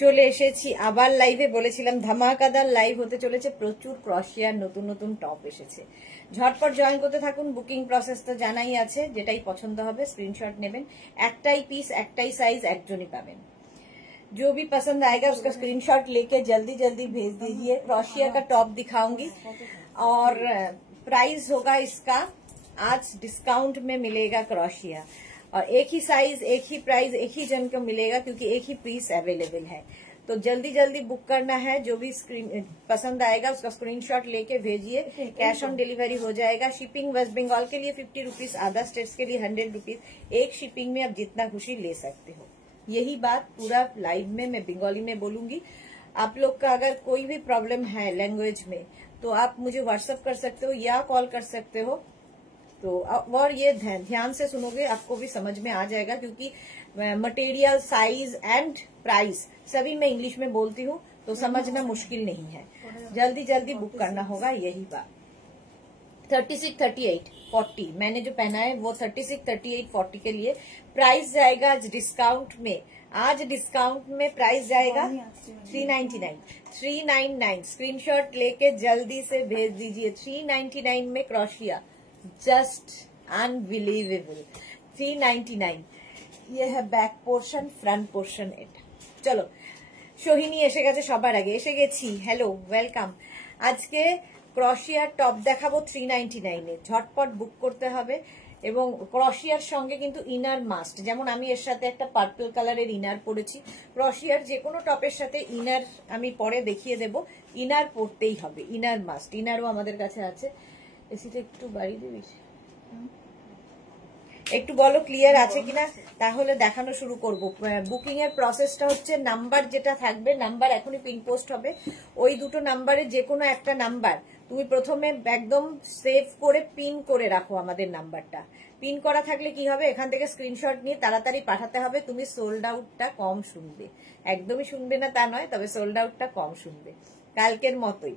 চলে এসেছি আবার লাইভে। বলেছিলাম ধামাকাদার লাইভ হতে চলেছে, প্রচুর ক্রশিয়ার নতুন নতুন টপ এসেছে। ঝটপট জয়েন করতে থাকুন। বুকিং প্রসেস তো জানাই আছে, যেটাই পছন্দ হবে স্ক্রিনশট নেবেন। একটাই পিস, একটাই সাইজ, একজনই পাবেন। जो भी पसंद आएगा उसका स्क्रीनशॉट लेके जल्दी जल्दी भेज दीजिए। क्रोशिया का टॉप दिखाऊंगी और प्राइस होगा इसका, आज डिस्काउंट में मिलेगा क्रोशिया, और एक ही साइज, एक ही प्राइस, एक ही जन को मिलेगा क्योंकि एक ही पीस अवेलेबल है। तो जल्दी जल्दी बुक करना है। जो भी स्क्रीन पसंद आएगा उसका स्क्रीनशॉट लेके भेजिए। कैश ऑन डिलीवरी हो जाएगा। शिपिंग वेस्ट बंगाल के लिए 50 रुपीज, अदर स्टेट्स के लिए 100 रुपीज। एक शिपिंग में आप जितना खुशी ले सकते हो। यही बात पूरा लाइव में मैं बंगाली में बोलूंगी। आप लोग का अगर कोई भी प्रॉब्लम है लैंग्वेज में तो आप मुझे व्हाट्सएप कर सकते हो या कॉल कर सकते हो। तो और ये ध्यान से सुनोगे आपको भी समझ में आ जाएगा, क्योंकि मटेरियल, साइज एंड प्राइस सभी मैं इंग्लिश में बोलती हूँ, तो समझना मुश्किल नहीं है। जल्दी जल्दी बुक करना होगा, यही बात। 36, 38, 40 मैंने जो पहना है वो 36, 38, 40 के लिए प्राइस जाएगा आज डिस्काउंट में। आज डिस्काउंट में प्राइस जाएगा 399। स्क्रीनशॉट लेके जल्दी से भेज दीजिए। 399 में क्रोशिया, जस्ट अनबिलीवेबल। 399 ये है बैक पोर्शन, फ्रंट पोर्शन। এটা চলো, সোহিনী এসে গেছে সবার আগে। এসে গেছি, হ্যালো, ওয়েলকাম। আজকে ক্রশিয়ার টপ দেখাবো 399 এ। ঝটপট বুক করতে হবে। এবং ক্রশিয়ার সঙ্গে কিন্তু ইনার মাস্ট, যেমন আমি এর সাথে একটা পার্পল কালারের ইনার পরেছি। ক্রশিয়ার যে কোনো টপের সাথে ইনার আমি পরে দেখিয়ে দেব। ইনার পরতেই হবে, ইনার মাস্ট। ইনারও আমাদের কাছে আছে। এসিটা একটু বাড়িয়ে দিবি, একটু বলো ক্লিয়ার আছে কিনা, তাহলে দেখানো শুরু করব। বুকিং এর প্রসেসটা হচ্ছে, নাম্বার যেটা থাকবে, নাম্বার এখনই পিন পোস্ট হবে, ওই দুটো নাম্বারে যে কোনো একটা নাম্বার তুমি প্রথমে একদম সেভ করে পিন করে রাখো। আমাদের নাম্বারটা পিন করা থাকলে কি হবে, এখান থেকে স্ক্রিনশট নিয়ে তাড়াতাড়ি পাঠাতে হবে। তুমি সোল্ড আউটটা কম শুনবে, একদমই শুনবে না তা নয়, তবে সোল্ড আউটটা কম শুনবে, কালকের মতোই।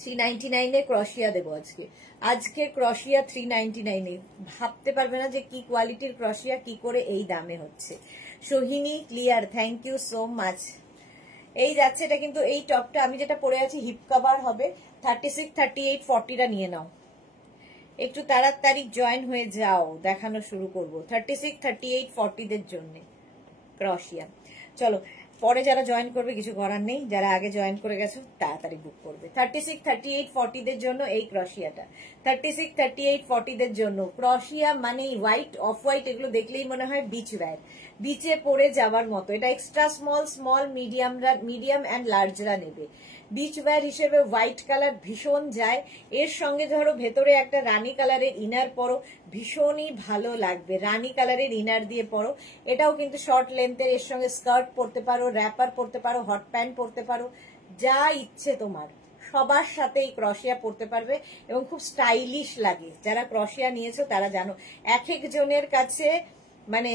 399 এ ক্রশিয়া দেবো আজকে। আজকে ক্রশিয়া 399 এ। ভাবতে পারবে না যে কি কোয়ালিটির ক্রশিয়া কি করে এই দামে হচ্ছে। Sohini clear, thank you so much. এই যাচ্ছে, এটা কিন্তু এই টপটা আমি যেটা পরে আছি হিপ কভার হবে। 36, 38, 40টা নিয়ে নাও। একটু তাড়াতাড়ি জয়েন হয়ে যাও, দেখানো শুরু করব 36, 38, 40 দের জন্য ক্রশিয়া। চলো, পরে যারা জয়েন করবে কিছু করার নেই, যারা আগে জয়েন করে গেছো তাড়াতাড়ি বুক করবে। 36, 38, 40 দের জন্য এই ক্রশিয়াটা। 36, 38, 40 দের জন্য ক্রশিয়া মানে হোয়াইট, অফ হোয়াইট, এগুলো দেখলেই মনে হয় বিচ ওয়্যার, বিচে পরে যাওয়ার মতো। এটা extra small, small, medium and লার্জরা নেবে। বিচ ওয়্যার হিসেবে হোয়াইট কালার ভীষণ যায়। এর সঙ্গে ধরো ভেতরে একটা রানী কালারের ইনার পরো, ভীষণই ভালো লাগবে। রানী কালারের ইনার দিয়ে পরো। এটাও কিন্তু শর্ট লেন্থের, এর সঙ্গে স্কার্ট পরতে পারো, র্যাপার পরতে পারো, হট প্যান্ট পরতে পারো, যা ইচ্ছে তোমার সবার সাথে এই ক্রশিয়া পরতে পারবে এবং খুব স্টাইলিশ লাগে। যারা ক্রশিয়া নিয়েছো তারা জানো, এক একজনের কাছে মানে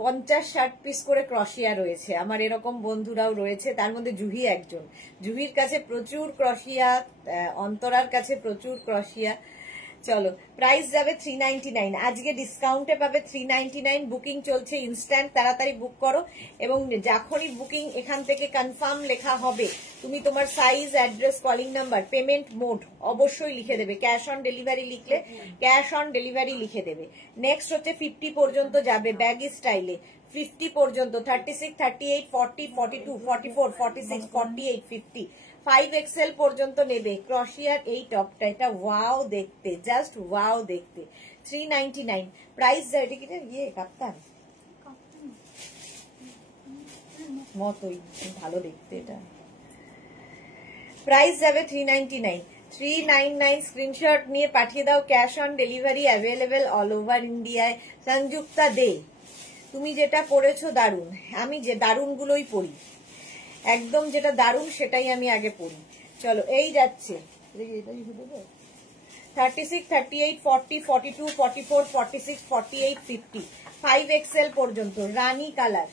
50-60 পিস করে ক্রশিয়া রয়েছে। আমার এরকম বন্ধুরাও রয়েছে, তার মধ্যে জুহি একজন। জুহির কাছে প্রচুর ক্রশিয়া, অন্তরার কাছে প্রচুর ক্রশিয়া। চলো, প্রাইস যাবে 399। আজকে ডিসকাউন্টে পাবে 399। বুকিং চলছে ইনস্ট্যান্ট, তাড়াতাড়ি বুক করো। এবং যখনই বুকিং এখান থেকে কনফার্ম লেখা হবে, তুমি তোমার size, address, calling number, payment mode অবশ্যই লিখে দেবে। ক্যাশ অন ডেলিভারি লিখলে ক্যাশ অন ডেলিভারি লিখে দেবে। নেক্সট হচ্ছে 50 পর্যন্ত যাবে ব্যাগি স্টাইলে। 50 পর্যন্ত 36, 38, 40, 42, 44, 46, 48, 50, 5XL পর্যন্ত নেবে ক্রশিয়ার এই টপটা। এটা ওয়াও দেখতে, জাস্ট ওয়াও দেখতে। 399 প্রাইস যায়। এটা কি ইয়ে কাপ্তান মতোই ভালো দেখতে। এটা প্রাইস যাবে 399। 399 স্ক্রিনশট নিয়ে পাঠিয়ে দাও। Cash on delivery available all over ইন্ডিয়ায়। সংযুক্তা দে, তুমি যেটা পরেছো দারুন। আমি যে দারুনগুলোই পরি, একদম যেটা দারুন সেটাই আমি আগে পরি। চলো, এই যাচ্ছে 36, 38, 40, 42, 44, 46, 48, 50, 5XL পর্যন্ত। রানী কালার,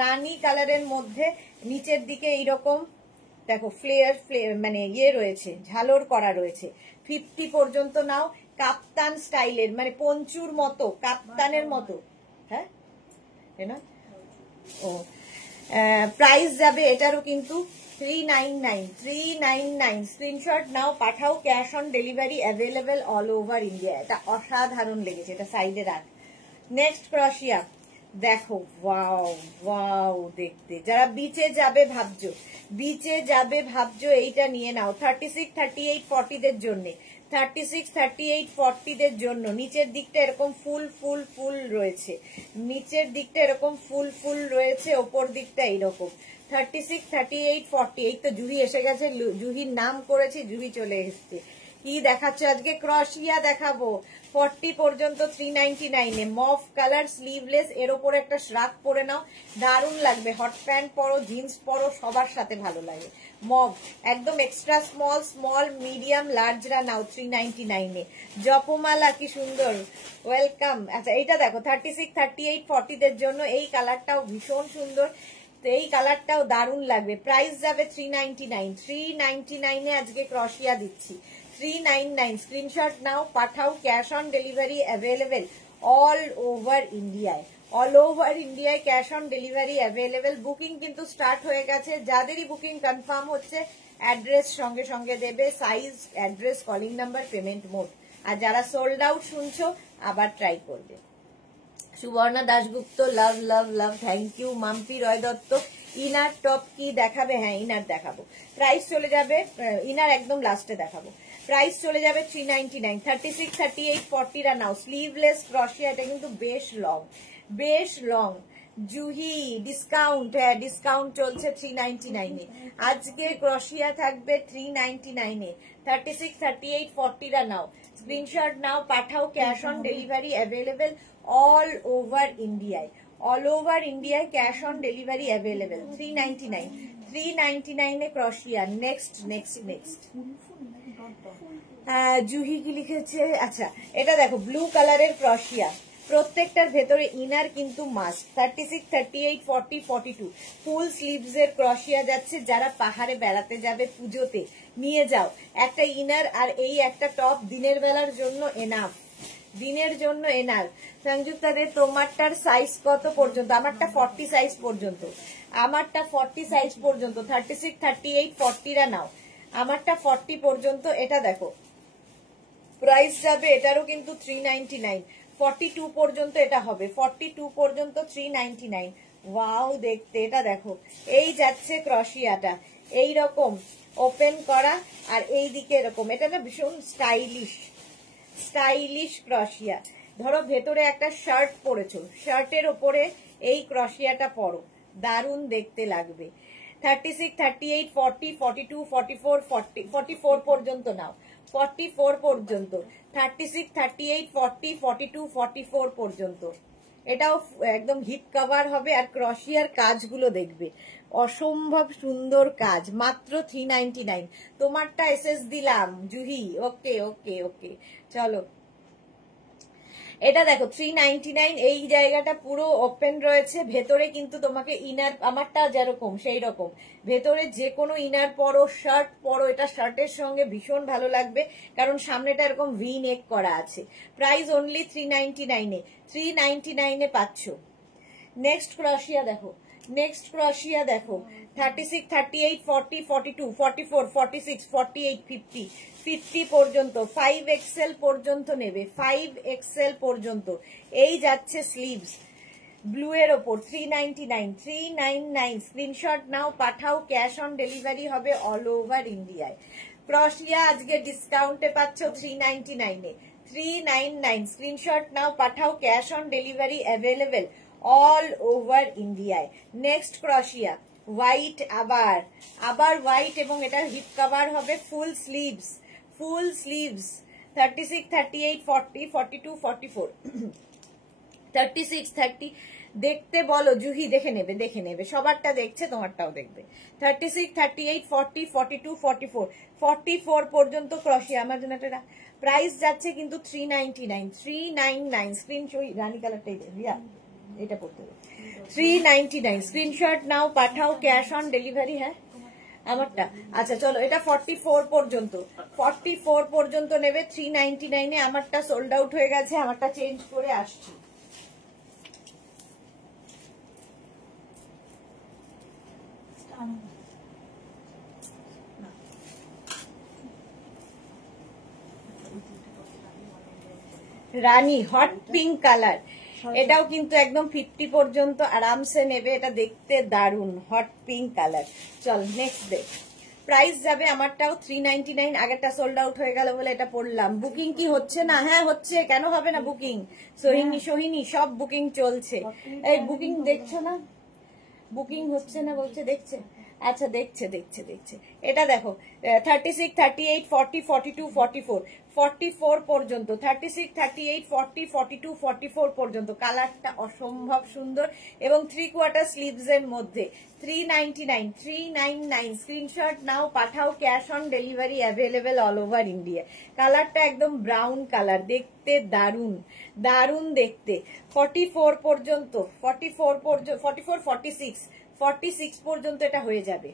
রানী কালারের মধ্যে নিচের দিকে এইরকম দেখো ফ্লেয়ার মানে ইয়ে রয়েছে, ঝালর করা রয়েছে। 50 পর্যন্ত নাও। কাপ্তান স্টাইলের, মানে পঞ্চুর মতো, কাপ্তানের মতো। হ্যাঁ, ও প্রাইস যাবে এটারও কিন্তু 399 স্ক্রিনশট নাও পাঠাও, cash on delivery available all over India. এটা অসাধারণ লেগেছে, এটা সাইডে রাখ। নেক্সট ক্রশিয়া দেখো, ওয়াও ওয়াও দেখতে, যারা বিচে যাবে ভাবছো এইটা নিয়ে নাও। 36, 38, 40 দের জন্য, 36, 38, 40 দের জন্য নিচের দিকটা এরকম ফুল ফুল ফুল রয়েছে, নিচের দিকটা এরকম ফুল ফুল রয়েছে, ওপর দিকটা এইরকম। 36, 38, 40, এই তো জুহি এসে গেছে, জুহির নাম করেছি, জুহি চলে এসছে। কি দেখাচ্ছ আজকে? ক্রশিয়া দেখাবো 40 পর্যন্ত 399 এ, মফ কালার স্লিভলেস, এর ওপর একটা শ্রাক পরে নাও, দারুণ লাগবে। হট প্যান্ট পরো, জিন্স পরো, সবার সাথে ভালো লাগে। মফ একদম এক্সট্রা স্মল, স্মল মিডিয়াম লার্জরা নাও 399 এ। জপমালা কি সুন্দর, ওয়েলকাম। আচ্ছা এইটা দেখো 36, 38, 40 দের জন্য, এই কালারটাও ভীষণ সুন্দর, তো এই কালারটাও দারুণ লাগবে। প্রাইস যাবে 399, 399 এ আজকে ক্রশিয়া দিচ্ছি। 399 স্ক্রিনশট নাও পাঠাও, cash on delivery available all over ইন্ডিয়ায়, অল ওভার ইন্ডিয়ায় cash on delivery available. Booking কিন্তু স্টার্ট হয়ে গেছে, যাদেরই বুকিং কনফার্ম হচ্ছে অ্যাড্রেস সঙ্গে সঙ্গে দেবে, size, address, calling number, payment mode. আর যারা সোল্ড আউট শুনছো আবার ট্রাই করবে। Subarna Dasgupta love love love, thank you. Mampi Roy Dutta inner top কি দেখাবে? হ্যাঁ ইনার দেখাবো। প্রাইস চলে যাবে, ইনার একদম লাস্টে দেখাবো। প্রাইস চলে যাবে 399। 36, 38, 40 রা নাও। স্লিভলেস ক্রশিয়া, এটা কিন্তু বেশ লং, বেশ লং। জুহি ডিসকাউন্ট, হ্যাঁ ডিসকাউন্ট চলছে 399 এ। আজকে ক্রশিয়া থাকবে 399 এ। 36, 38, 40 রা নাও, স্ক্রিনশট নাও পাঠাও, cash on delivery available all over ইন্ডিয়ায়, অল ওভার ইন্ডিয়ায় ক্যাশ অন ডেলিভারি অ্যাভেলেবেল। 399, 399 এ ক্রশিয়া। নেক্সট নেক্সট নেক্সট জুহি কি লিখেছে? আচ্ছা এটা দেখো ব্লু কালারের ক্রশিয়া, প্রত্যেকটার ভেতরে ইনার কিন্তু মাস্ট। 36, 38, 40, 42 ফুল স্লিভস এর ক্রশিয়া যাচ্ছে। যারা পাহাড়ে বেড়াতে যাবে পুজোতে নিয়ে যাও একটা ইনার আর এই একটা টপ, দিনের বেলার জন্য এনাফ, দিনের জন্য এনাফ। সংযুক্তাদের তোমারটার সাইজ কত পর্যন্ত? আমারটা 40 সাইজ পর্যন্ত, আমারটা 40 সাইজ পর্যন্ত। 36, 38, 40 রা নাও, আমারটা 40 পর্যন্ত। এটা দেখো প্রাইস যাবে এটারও কিন্তু 399, 42 পর্যন্ত এটা হবে, 42 পর্যন্ত 399। ওয়াও দেখতে, এটা দেখো এই যাচ্ছে ক্রশিয়াটা এইরকম ওপেন করা, আর এই দিকে এরকম, এটা না ভীষণ স্টাইলিশ, স্টাইলিশ ক্রশিয়া। ধরো ভেতরে একটা শার্ট পরেছো, শার্টের ওপরে এই ক্রশিয়াটা পরো, দারুণ দেখতে লাগবে। 36, 38, 40, 42, 44, 40, 44 পর্যন্ত নাও, 44 পর্যন্ত। 36, 38, 40, 42, 44 পর্যন্ত। এটাও একদম হিপ কভার হবে, আর ক্রশিয়ার কাজগুলো দেখবে অসম্ভব সুন্দর কাজ, মাত্র 399। তোমারটা এসএস দিলাম জুহি, ওকে ওকে ওকে। চলো এটা দেখো 399, এই জায়গাটা পুরো ওপেন রয়েছে, ভেতরে কিন্তু তোমাকে ইনার, আমারটা যেরকম সেই রকম, ভেতরে যে কোনো ইনার পরো, শার্ট পরো, এটা শার্টের সঙ্গে ভীষণ ভালো লাগবে, কারণ সামনেটা এরকম ভি নেক করা আছে। প্রাইস অনলি 399 এ, 399 এ পাচ্ছ। নেক্সট ক্রশিয়া দেখো, নেক্সট ক্রশিয়া দেখো 36, 38, 40, 42, 44, 46, 48, 50, 50 পর্যন্ত, 5XL পর্যন্ত নেবে, 5XL পর্যন্ত। এই যাচ্ছে স্লিভস ব্লু এর ওপর 399, 399 স্ক্রিনশট নাও পাঠাও, ক্যাশ অন ডেলিভারি হবে অল ওভার ইন্ডিয়ায়। ক্রশিয়া আজকে ডিসকাউন্টে পাচ্ছ 399 এ, 399 স্ক্রিনশট নাও পাঠাও, cash on delivery available all over ইন্ডিয়ায়। নেক্সট ক্রশিয়া হোয়াইট, আবার আবার হোয়াইট, এবং এটা হিপ কভার হবে, ফুল স্লিভস, ফুল স্লিভস। 36, 38, 40, 42, 44, 36, 30 দেখতে বলো জুহি, দেখে নেবে, দেখে নেবে, সবারটা দেখছে তোমারটাও দেখবে। 36, 38, 40, 42, 44, 44 পর্যন্ত ক্রশিয়া। আমার জন্য একটা প্রাইস যাচ্ছে কিন্তু 399, 399 স্ক্রিন রানী কালারটাই রিয়া, এটা পড়তে হবে। 399 স্ক্রিনশট নাও পাঠাও, ক্যাশ অন ডেলিভারি। হ্যাঁ আমারটা আচ্ছা চলো, এটা 44 পর্যন্ত, 44 পর্যন্ত নেবে 399 এ। আমারটা সোল্ড আউট হয়ে গেছে, আমারটা চেঞ্জ করে আসছি। রানী হট পিঙ্ক কালার, এটাও কিন্তু একদম 50 পর্যন্ত আরামসে নেবে, এটা দেখতে দারুন হট পিঙ্ক কালার। চল নেক্সট দেখ, প্রাইস যাবে আমারটাও 399, আগেরটা সোল্ড আউট হয়ে গেল বলে এটা পড়লাম। বুকিং কি হচ্ছে না? হ্যাঁ হচ্ছে, কেন হবে না বুকিং? সোহিনী সব বুকিং চলছে। এই বুকিং দেখছো না? বুকিং হচ্ছে না বলছে, দেখছে? আচ্ছা দেখছে। এটা দেখো 36, 38, 40, 42, 44, 44 পর্যন্ত, 36, 38, 40, 42, 44 পর্যন্ত। কালারটা অসম্ভব সুন্দর এবং 3/4 স্লিভস এর মধ্যে। 399, 399, স্ক্রিনশট নাও, পাঠাও, cash on delivery available all over India. কালারটা একদম ব্রাউন কালার, দেখতে দারুন দেখতে। 44 পর্যন্ত, 44, 46 পর্যন্ত এটা হয়ে যাবে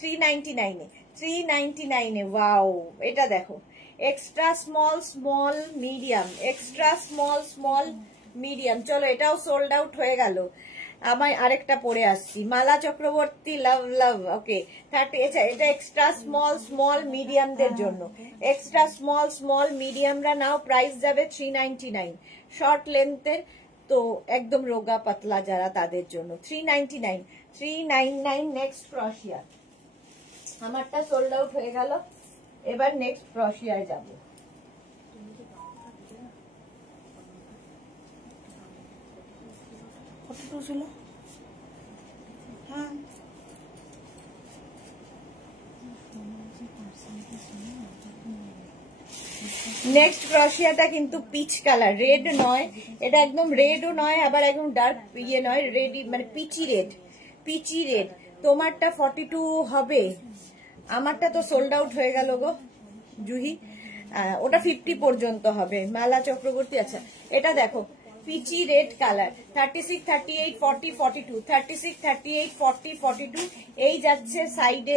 399 এ। ওয়াও, এটা দেখো extra small medium, extra small medium. চলো এটাও সোল্ড আউট হয়ে গেল। আমার আরেকটা পরে আসছি, মালা চক্রবর্তী, লাভ। ওকে 30, এটা এক্সট্রা স্মল মিডিয়ামদের জন্য। এক্সট্রা স্মল মিডিয়ামরা নাও, প্রাইস যাবে 399। শর্ট লেন্থের তো একদম রোগা পাতলা যারা, তাদের জন্য 399। নেক্সট ক্রশিয়া, আমারটা সোল্ড আউট হয়ে গেল, এবার নেক্সট ক্রশিয়ায় যাব। ছিল হ্যাঁ নেক্সট ক্রশিয়াটা কিন্তু পিচ কালার, রেড নয়, এটা একদম রেডও নয়, আবার একদম ডার্ক ইয়ে নয়, রেড মানে পিচি রেড। তোমারটা 42 হবে, আমারটা তো সোল্ড আউট হয়ে গেল গো জুহি। ওটা 50 পর্যন্ত হবে। মালা চক্রবর্তী, আচ্ছা এটা দেখো পিচি রেড কালার, 36, 38, 40, 42, 36, 38, 40, 42, এই যাচ্ছে সাইডে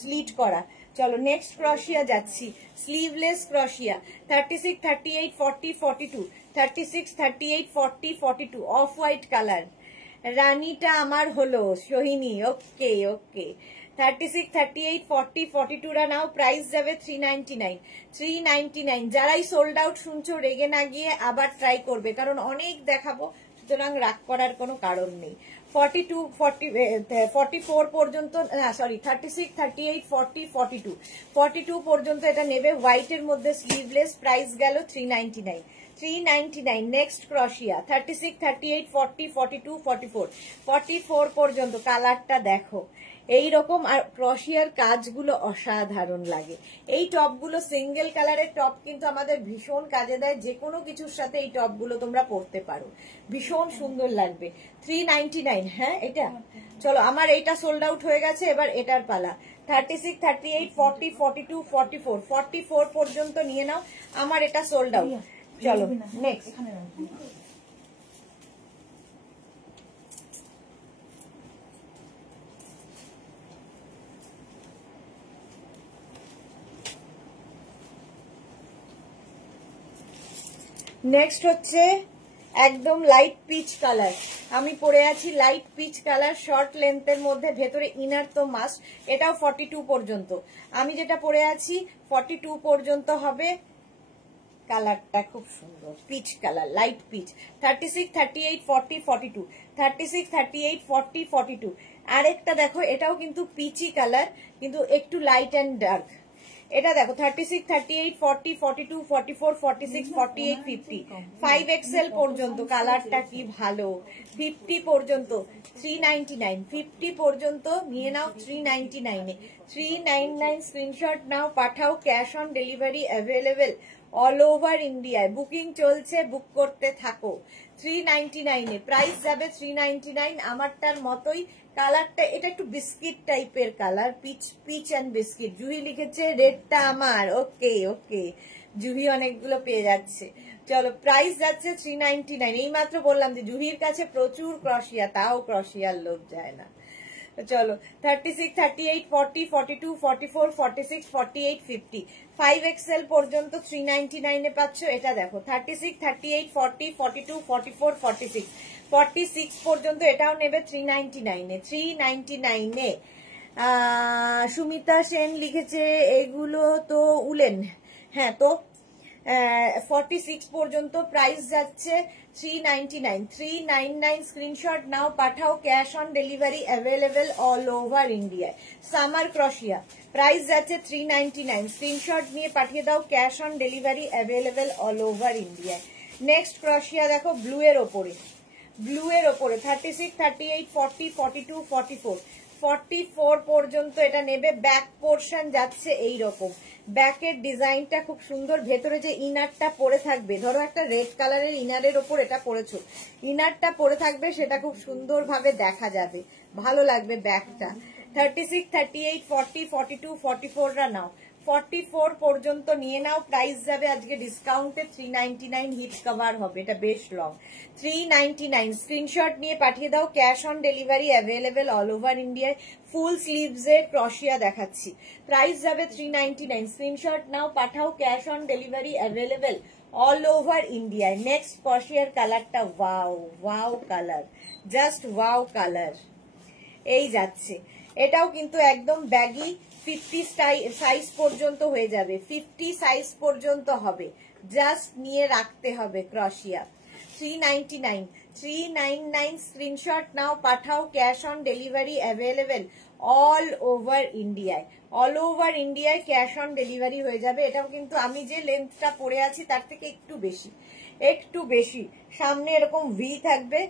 স্লিট করা। চলো নেক্সট ক্রশিয়া যাচ্ছি, স্লিভলেস ক্রশিয়া, 36, 38, 40, 42, 36, 38, 40, 42, অফ হোয়াইট কালার। রানীটা আমার হলো সোহিনী। ওকে 36, 38, 40, 42 রা নাও, প্রাইস যাবে 399। যারাই সোল্ড আউট শুনছো রেগে না গিয়ে আবার ট্রাই করবে, কারণ অনেক দেখাবো, সুতরাং রাগ করার কোনো কারণ নেই। 42, 44 পর্যন্ত, সরি 36, 38, 40, 42 পর্যন্ত এটা নেবে, হোয়াইটের মধ্যে স্লিভলেস, প্রাইস গেল 399। নেক্সট ক্রশিয়া, 36, 38, 40, 42, 44 পর্যন্ত। কালারটা দেখো এইরকম, আর ক্রশিয়ার কাজগুলো অসাধারণ লাগে। এই টপগুলো সিঙ্গেল কালারের টপ কিন্তু আমাদের ভীষণ কাজে দেয়, যে কোনো কিছুর সাথে এই টপগুলো তোমরা পরতে পারো, ভীষণ সুন্দর লাগবে। 399, হ্যাঁ এটা। চলো আমার এইটা সোল্ড আউট হয়ে গেছে, এবার এটার পালা। 36, 38, 40, 42, 44 পর্যন্ত নিয়ে নাও, আমার এটা সোল্ড আউট। চলো নেক্সট, নেক্সট হচ্ছে একদম লাইট পিচ কালার। আমি পরে আছি লাইট পিচ কালার, শর্ট লেন্থের মধ্যে, ভেতরে ইনার তো মাস্ট। এটাও 42 পর্যন্ত। আমি যেটা পরে আছি 42 পর্যন্ত হবে। কালারটা খুব সুন্দর, পিচ কালার, লাইট পিচ। 36, 38, 40, 42, 36, 38, 40, 42। আরেকটা দেখো, এটাও কিন্তু পিচি কালার, কিন্তু একটু লাইট অ্যান্ড ডার্ক। এটা দেখো 36, 38, 40, 42, 44, 46, 48, 50, 5XL পর্যন্ত। কালারটা কি ভালো। 50 পর্যন্ত 399, 50 পর্যন্ত নিয়ে নাও 399 এ। 399 স্ক্রিনশট নাও, পাঠাও, cash on delivery available all over ইন্ডিয়ায়। বুকিং চলছে, বুক করতে থাকো। 399 এ প্রাইস যাবে 399, আমারটার মতোই। কালারটা এটা একটু বিস্কিট টাইপের colour, peach and biscuit. Juhi লিখেছে রেডটা আমার। ওকে জুহি অনেকগুলো পেয়ে যাচ্ছে। চলো প্রাইস যাচ্ছে 399। এইমাত্র বললাম যে জুহির কাছে প্রচুর ক্রশিয়া, তাও ক্রশিয়ার লোভ যায় না। চলো 36, 38, 40, 42, 44, 46, 48, 50, 5XL পর্যন্ত 399 এ পাচ্ছ। এটা দেখো 36, 38, 40, 42, 44, 46, 46 পর্যন্ত এটাও নেবে 399 এ। 399 এ সুমিতা সেন লিখেছে এগুলো তো উলেন। হ্যাঁ, তো 46 পর্যন্ত প্রাইস যাচ্ছে 399। 399 স্ক্রিনশট নাও, পাঠাও, cash on delivery available all over ইন্ডিয়ায়। সামার ক্রশিয়া প্রাইস যাচ্ছে 399, স্ক্রিনশট নিয়ে পাঠিয়ে দাও, cash on delivery available all over ইন্ডিয়ায়। নেক্সট ক্রশিয়া দেখো ব্লু এর ওপরে, ব্লু এর ওপরে 36, 38, 40, 42, 44, 44 পর্যন্ত এটা নেবে। ব্যাক পোর্শন যাচ্ছে এই রকম, ব্যাকের ডিজাইনটা খুব সুন্দর। ভেতরে যে ইনারটা পরে থাকবে, ধরো একটা রেড কালারের ইনারের ওপর এটা পরেছো, ইনারটা পরে থাকবে, সেটা খুব সুন্দরভাবে দেখা যাবে, ভালো লাগবে ব্যাকটা। 36, 38, 40, 42, 44 রা নাও, 44 পর্যন্ত নিয়ে নাও। প্রাইস যাবে আজকে ডিসকাউন্টে 399, হিট কভার হবে, এটা বেশ লং। 399 স্ক্রিনশট নিয়ে পাঠিয়ে দাও, cash on delivery available all over ইন্ডিয়ায়। ফুল স্লিভস এর ক্রশিয়া দেখাচ্ছি, প্রাইস যাবে 399, স্ক্রিনশট নাও, পাঠাও, cash on delivery available all over ইন্ডিয়ায়। নেক্সট ক্রশিয়ার কালারটা wow, wow colour, just wow colour, এই যাচ্ছে। এটাও কিন্তু একদম ব্যাগি, 50 সাইজ পর্যন্ত হয়ে যাবে, 50 সাইজ পর্যন্ত হবে, জাস্ট নিয়ে রাখতে হবে ক্রশিয়া। 399, 399 স্ক্রিনশট নাও, পাঠাও, cash on delivery available all over ইন্ডিয়ায়। অল ওভার ইন্ডিয়ায় ক্যাশ অন ডেলিভারি হয়ে যাবে। এটাও কিন্তু আমি যে লেন্থটা পরে আছি তার থেকে একটু বেশি, একটু বেশি। সামনে এরকম ভি থাকবে,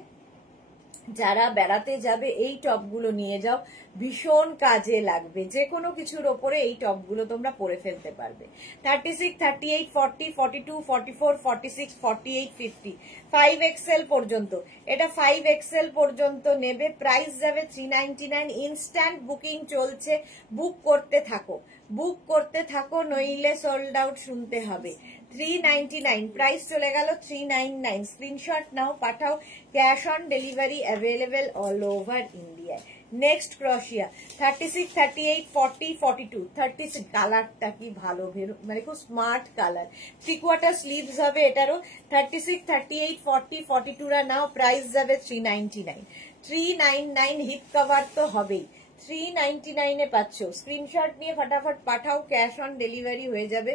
যারা বেড়াতে যাবে এই টপগুলো নিয়ে যাও, ভীষণ কাজে লাগবে। যে কোনো কিছুর ওপরে এই টপগুলো তোমরা পরে ফেলতে পারবে। 36, 38, 40, 42, 44, 46, 48, 50, 5XL পর্যন্ত, এটা 5XL পর্যন্ত নেবে। প্রাইস যাবে 399, ইনস্ট্যান্ট বুকিং চলছে, বুক করতে থাকো, বুক করতে থাকো, নইলে সোল্ড আউট শুনতে হবে। 399 প্রাইস চলে গেল 399, স্ক্রিনশট নাও, পাঠাও, cash on delivery available all over ইন্ডিয়ায়। নেক্সট ক্রশিয়া 36, 38, 40, 42, 36 কালারটা কি ভালো, মানে খুব স্মার্ট কালার। 3/4 স্লিভস হবে এটারও। 36, 38, 40, 42 রা নাও, প্রাইস যাবে 399। 399 হিপ কভার তো হবেই, 399 এ পাচ্ছ। স্ক্রিনশট নিয়ে ফটাফট পাঠাও, ক্যাশ অন ডেলিভারি হয়ে যাবে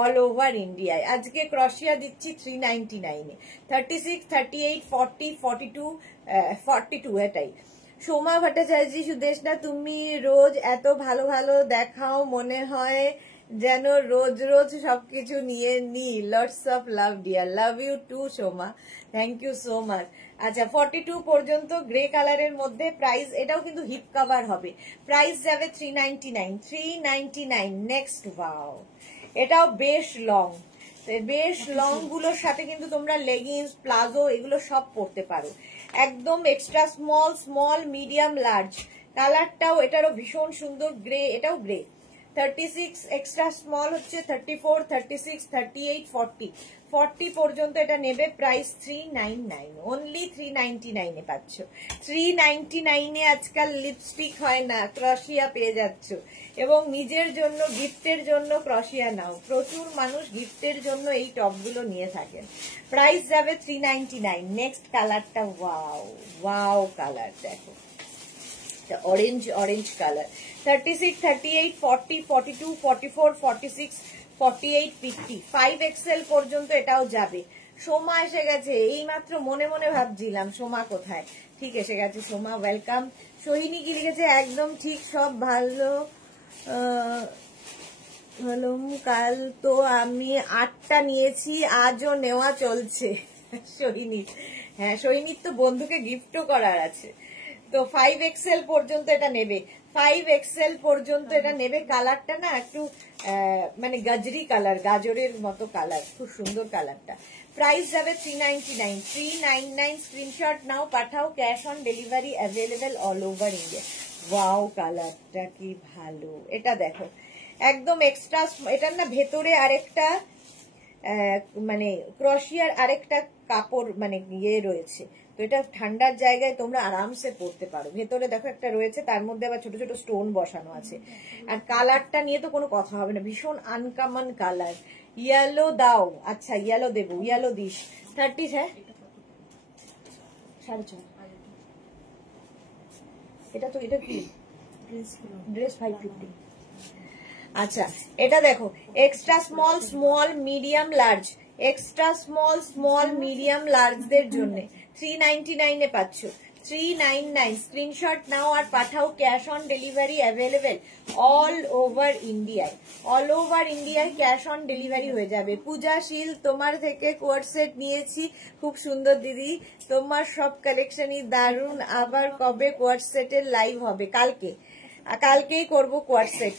অল ওভার ইন্ডিয়ায়। আজকে ক্রশিয়া দিচ্ছি 399 এ। 36, 38, 40, 42, 42 এটাই। সোমা ভট্টাচার্য, সুদেশনা তুমি রোজ এত ভালো ভালো দেখাও, মনে হয় যেন রোজ রোজ সবকিছু নিয়ে নি। Lots of love dear, love you too Soma, thank you so much. আচ্ছা 42 পর্যন্ত গ্রে কালারের মধ্যে প্রাইস, এটাও কিন্তু হিপ কভার হবে। প্রাইস যাবে 399, 399। নেক্সট ওয়াও, এটাও বেশ লং, বেশ লং গুলোর সাথে কিন্তু তোমরা লেগিংস, প্লাজো এগুলো সব পরতে পারো। একদম extra small, small, medium, large. কালারটাও এটারও ভীষণ সুন্দর, গ্রে, এটাও গ্রে। 36 এক্সট্রা স্মল হচ্ছে 34, 36, 38, 40, 40 পর্যন্ত এটা নেবে। প্রাইস 399, অনলি 399 এ পাচ্ছ। 399 এ আজকাল লিপস্টিক হয় না, ক্রশিয়া পেয়ে যাচ্ছ। এবং নিজের জন্য, গিফটের জন্য ক্রশিয়া নাও, প্রচুর মানুষ গিফটের জন্য এই টপগুলো নিয়ে থাকেন। প্রাইস যাবে 399। নেক্সট কালারটা ওয়াও, ওয়াও কালার দেখো, অরেঞ্জ, অরেঞ্জ কালার। 36, 38, 40, 42, 44, 46, 48, 50, 5XL পর্যন্ত এটাও যাবে। সোমা এসে গেছে, এই মাত্র মনে মনে ভাবছিলাম সোমা কোথায়, ঠিক এসে গেছে সোমা, ওয়েলকাম। সোহিনী কি লিখেছে, একদম ঠিক, সব ভালো। কাল তো আমি 8টা নিয়েছি, আজও নেওয়া চলছে। সোহিনী, হ্যাঁ সোহিনীর তো বন্ধুকে গিফটও করার আছে। তো 5XL পর্যন্ত এটা নেবে, 5XL পর্যন্ত এটা নেবে। কালারটা না একটু মানে গাজরি কালার, গাজরের মতো কালার, খুব সুন্দর কালারটা। প্রাইস যাবে 399, 399 স্ক্রিনশট নাও, পাঠাও, cash on delivery available all over India. Wow কালারটা কি ভালো, এটা দেখো একদম এক্সট্রা। এটার না ভেতরে আরেকটা মানে ক্রশিয়ার আরেকটা কাপড় মানে ইয়ে রয়েছে, তো এটা ঠান্ডার জায়গায় তোমরা আরামসে পরতে পারো। ভেতরে দেখো একটা রয়েছে, তার মধ্যে আবার ছোট ছোট স্টোন বসানো আছে। আর কালারটা নিয়ে তো কোনো কথা হবে না, ভীষণ আনকমন কালার। ইয়েলো দাও, আচ্ছা ইয়েলো দেবো, ইয়েলো দিস। 30, হ্যাঁ 6.5 এটা তো এটা কি ড্রেস 550 আচ্ছা এটা দেখো extra small small medium large extra small small medium লার্জদের জন্য 399 এ পাচ্ছ 399 স্ক্রিনশট নাও আর পাঠাও cash on delivery available all over ইন্ডিয়ায় অল ওভার ইন্ডিয়ায় ক্যাশ অন ডেলিভারি হয়ে যাবে পূজাশীল তোমার থেকে কোয়ার্ড সেট নিয়েছি খুব সুন্দর দিদি তোমার সব কালেকশনই দারুণ আবার কবে কোয়ার্ড সেটের লাইভ হবে কালকেই করব কোয়ার্ড সেট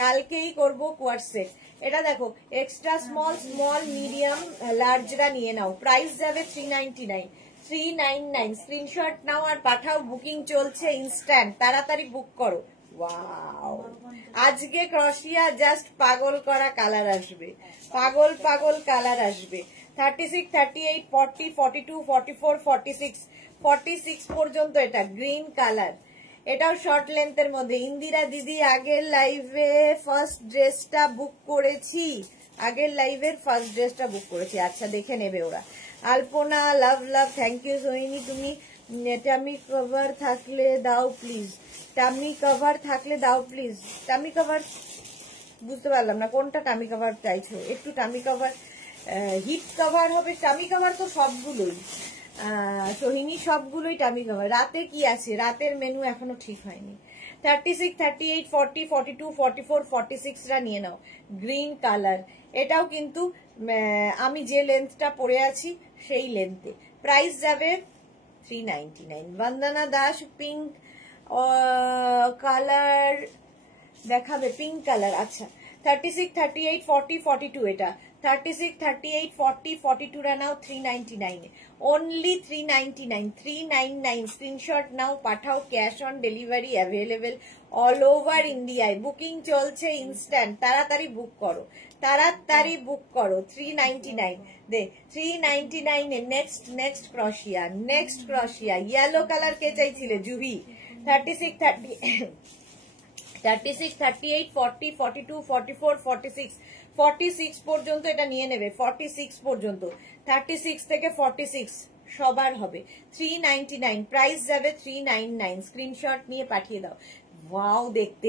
কালকেই করব কোয়ার্ড সেট এটা দেখো এক্সট্রা স্মল স্মল মিডিয়াম লার্জরা নিয়ে নাও প্রাইস যাবে 399 স্ক্রিনশট নাও আর পাঠাও বুকিং চলছে ইনস্ট্যান্ট তাড়াতাড়ি বুক করো ওয়াও আজকে ক্রশিয়া জাস্ট পাগল করা কালার আসবে পাগল পাগল কালার আসবে 36 38 40 42 44 46 46 পর্যন্ত এটা গ্রিন কালার এটাও শর্ট লেন্থের মধ্যে ইন্দিরা দিদি আগের লাইভে ফার্স্ট ড্রেসটা বুক করেছি আচ্ছা দেখে নেবে ওরা আলপনা লাভ লাভ থ্যাংক ইউ সোহিনী তুমি টামি কভার থাকলে দাও প্লিজ টামি কভার বুঝতে পারলাম না কোনটা টামি কভার চাইছো একটু টামি কভার হিট কভার হবে টামি কভার তো সবগুলোই সোহিনী সবগুলোই টামি কভার রাতে কি আছে রাতের মেনু এখনো ঠিক হয়নি 36 38 40 42 44 46 রা নিয়ে নাও গ্রিন কালার এটাও কিন্তু আমি যে লেন্থটা পরে আছি সেই লেন্থে প্রাইস যাবে 399 বন্দনা দাস পিঙ্ক কালার দেখাবে পিঙ্ক কালার আচ্ছা 36 38 40 42 এটা 36 38 40 42 রা নাও 399 only 399 স্ক্রিনশট নাও পাঠাও cash on delivery available all over ইন্ডিয়ায় বুকিং চলছে ইনস্ট্যান্ট তাড়াতাড়ি বুক করো 399 দে 399 এ নেক্সট ক্রশিয়া ইয়েলো কালার কে চাইছিলে জুহি 36 38 40 42 44 46 46 পর্যন্ত এটা নিয়ে নেবে 46 পর্যন্ত 36 থেকে 46 সবার হবে 399 প্রাইস যাবে 399 স্ক্রিনশট নিয়ে পাঠিয়ে দাও ওয়াও দেখতে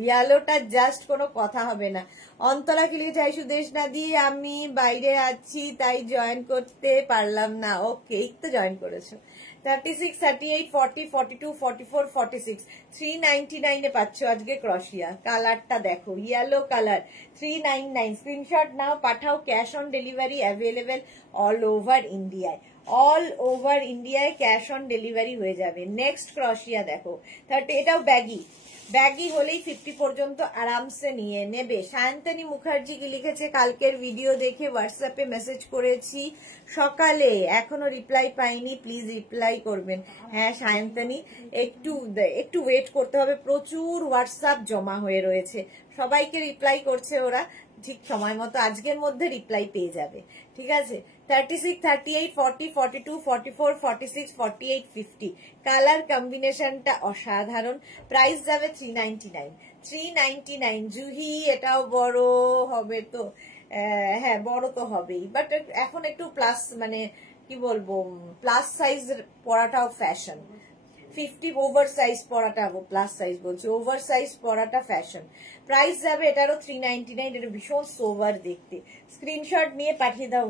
ইয়েলোটা জাস্ট কোনো কথা হবে না অন্তরা কি লিখে চাই সুদেশ না দিয়ে আমি বাইরে আছি তাই জয়েন করতে পারলাম না ওকে এই তো জয়েন করেছো 36 38 40 42 44 46 399 এ পাচ্ছ আজকে ক্রশিয়া কালারটা দেখো ইয়েলো কালার 399 স্ক্রিনশট নাও পাঠাও cash on delivery available all over ইন্ডিয়ায় ক্যাশ অন ডেলিভারি হয়ে যাবে নেক্সট ক্রশিয়া দেখো এটাও ব্যাগি হলেই 50 পর্যন্ত আরামসে নিয়ে নেবে সায়ন্তনী মুখার্জি কি লিখেছে কালকের ভিডিও দেখে হোয়াটসঅ্যাপে মেসেজ করেছি সকালে এখনো রিপ্লাই পাইনি প্লিজ রিপ্লাই করবেন হ্যাঁ সায়ন্তনী একটু ওয়েট করতে হবে প্রচুর হোয়াটসঅ্যাপ জমা হয়ে রয়েছে সবাইকে রিপ্লাই করছে ওরা ঠিক সময় মতো আজকের মধ্যে রিপ্লাই পেয়ে যাবে ঠিক আছে 36 38 40 42 44 46 48 50 কালার কম্বিনেশনটা অসাধারণ প্রাইস যাবে 399 জুহি এটাও বড় হবে তো হ্যাঁ বড় তো হবেই বাট এখন একটু প্লাস মানে কি বলবো প্লাস সাইজ পরাটাও ফ্যাশন 50 ওভার সাইজ পরাটা প্লাস সাইজ বলছি ওভার সাইজ পরাটা ফ্যাশন প্রাইস যাবে এটারও 399 এটা ভীষণ সোভার দেখতে স্ক্রিনশট নিয়ে পাঠিয়ে দাও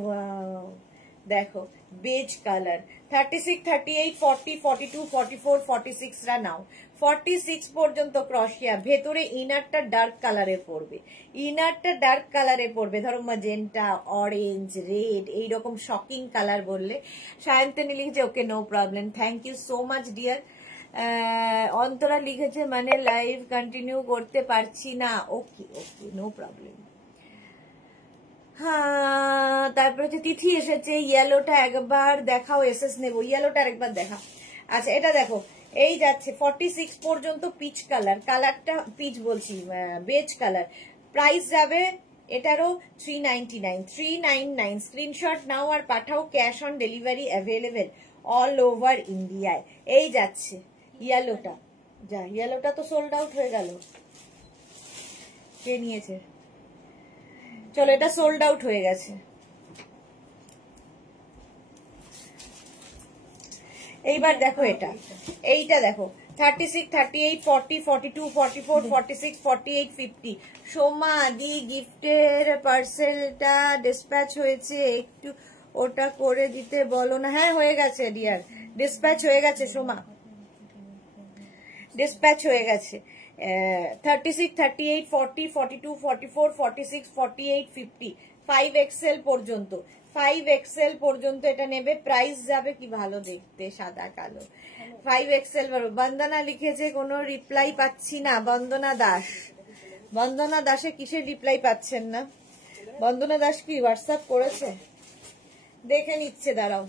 দেখো বেজ কালার 36 38 40 42 44 46 রা নাও 46 পর্যন্ত ক্রশিয়া ভেতরে ইনারটা ডার্ক কালারে পড়বে ধরো ম্যাজেন্টা অরেঞ্জ রেড এইরকম শকিং কালার বললে সায়ন্তনী লিখেছে okay no problem thank you so much dear Antara লিখেছে মানে লাইভ কন্টিনিউ করতে পারছি না ওকে নো প্রবলেম হ্যাঁ তারপরে তিথি এসেছে ইয়েলোটা একবার দেখাও এসএস নেবো ইয়েলোটা আরেকবার দেখাও আচ্ছা এটা দেখো এই যাচ্ছে 46 পর্যন্ত পিচ কালারটা পিচ বলছি বেজ কালার প্রাইস যাবে এটারও 399 স্ক্রিনশট নাও আর পাঠাও cash on delivery available all over ইন্ডিয়ায় এই যাচ্ছে ইয়েলোটা তো সোল্ড আউট হয়ে গেল কে নিয়েছে চলো এটা সোল্ড আউট হয়ে গেছে এইবার দেখো এইটা দেখো 36, 38, 40, 42, 44, 46, 48, 50। সোমা দি গিফটের পার্সেলটা ডিসপ্যাচ হয়েছে, একটু ওটা করে দিতে বলো না। হ্যাঁ হয়ে গেছে ডিয়ার, ডিসপ্যাচ হয়ে গেছে সোমা, ডিসপ্যাচ হয়ে গেছে। 36, 38, 40, 42, 44, 46, 48, 50 5XL পর্যন্ত, 5XL পর্যন্ত এটা নেবে। প্রাইস যাবে কি ভালো দেখতে, সাদা কালো 5XL। বন্দনা লিখেছে কোনো রিপ্লাই পাচ্ছি না। বন্দনা দাস, বন্দনা দাসে কিসের রিপ্লাই পাচ্ছেন না? বন্দনা দাস কি হোয়াটসঅ্যাপ করেছে? দেখে নিচ্ছে, দাঁড়াও।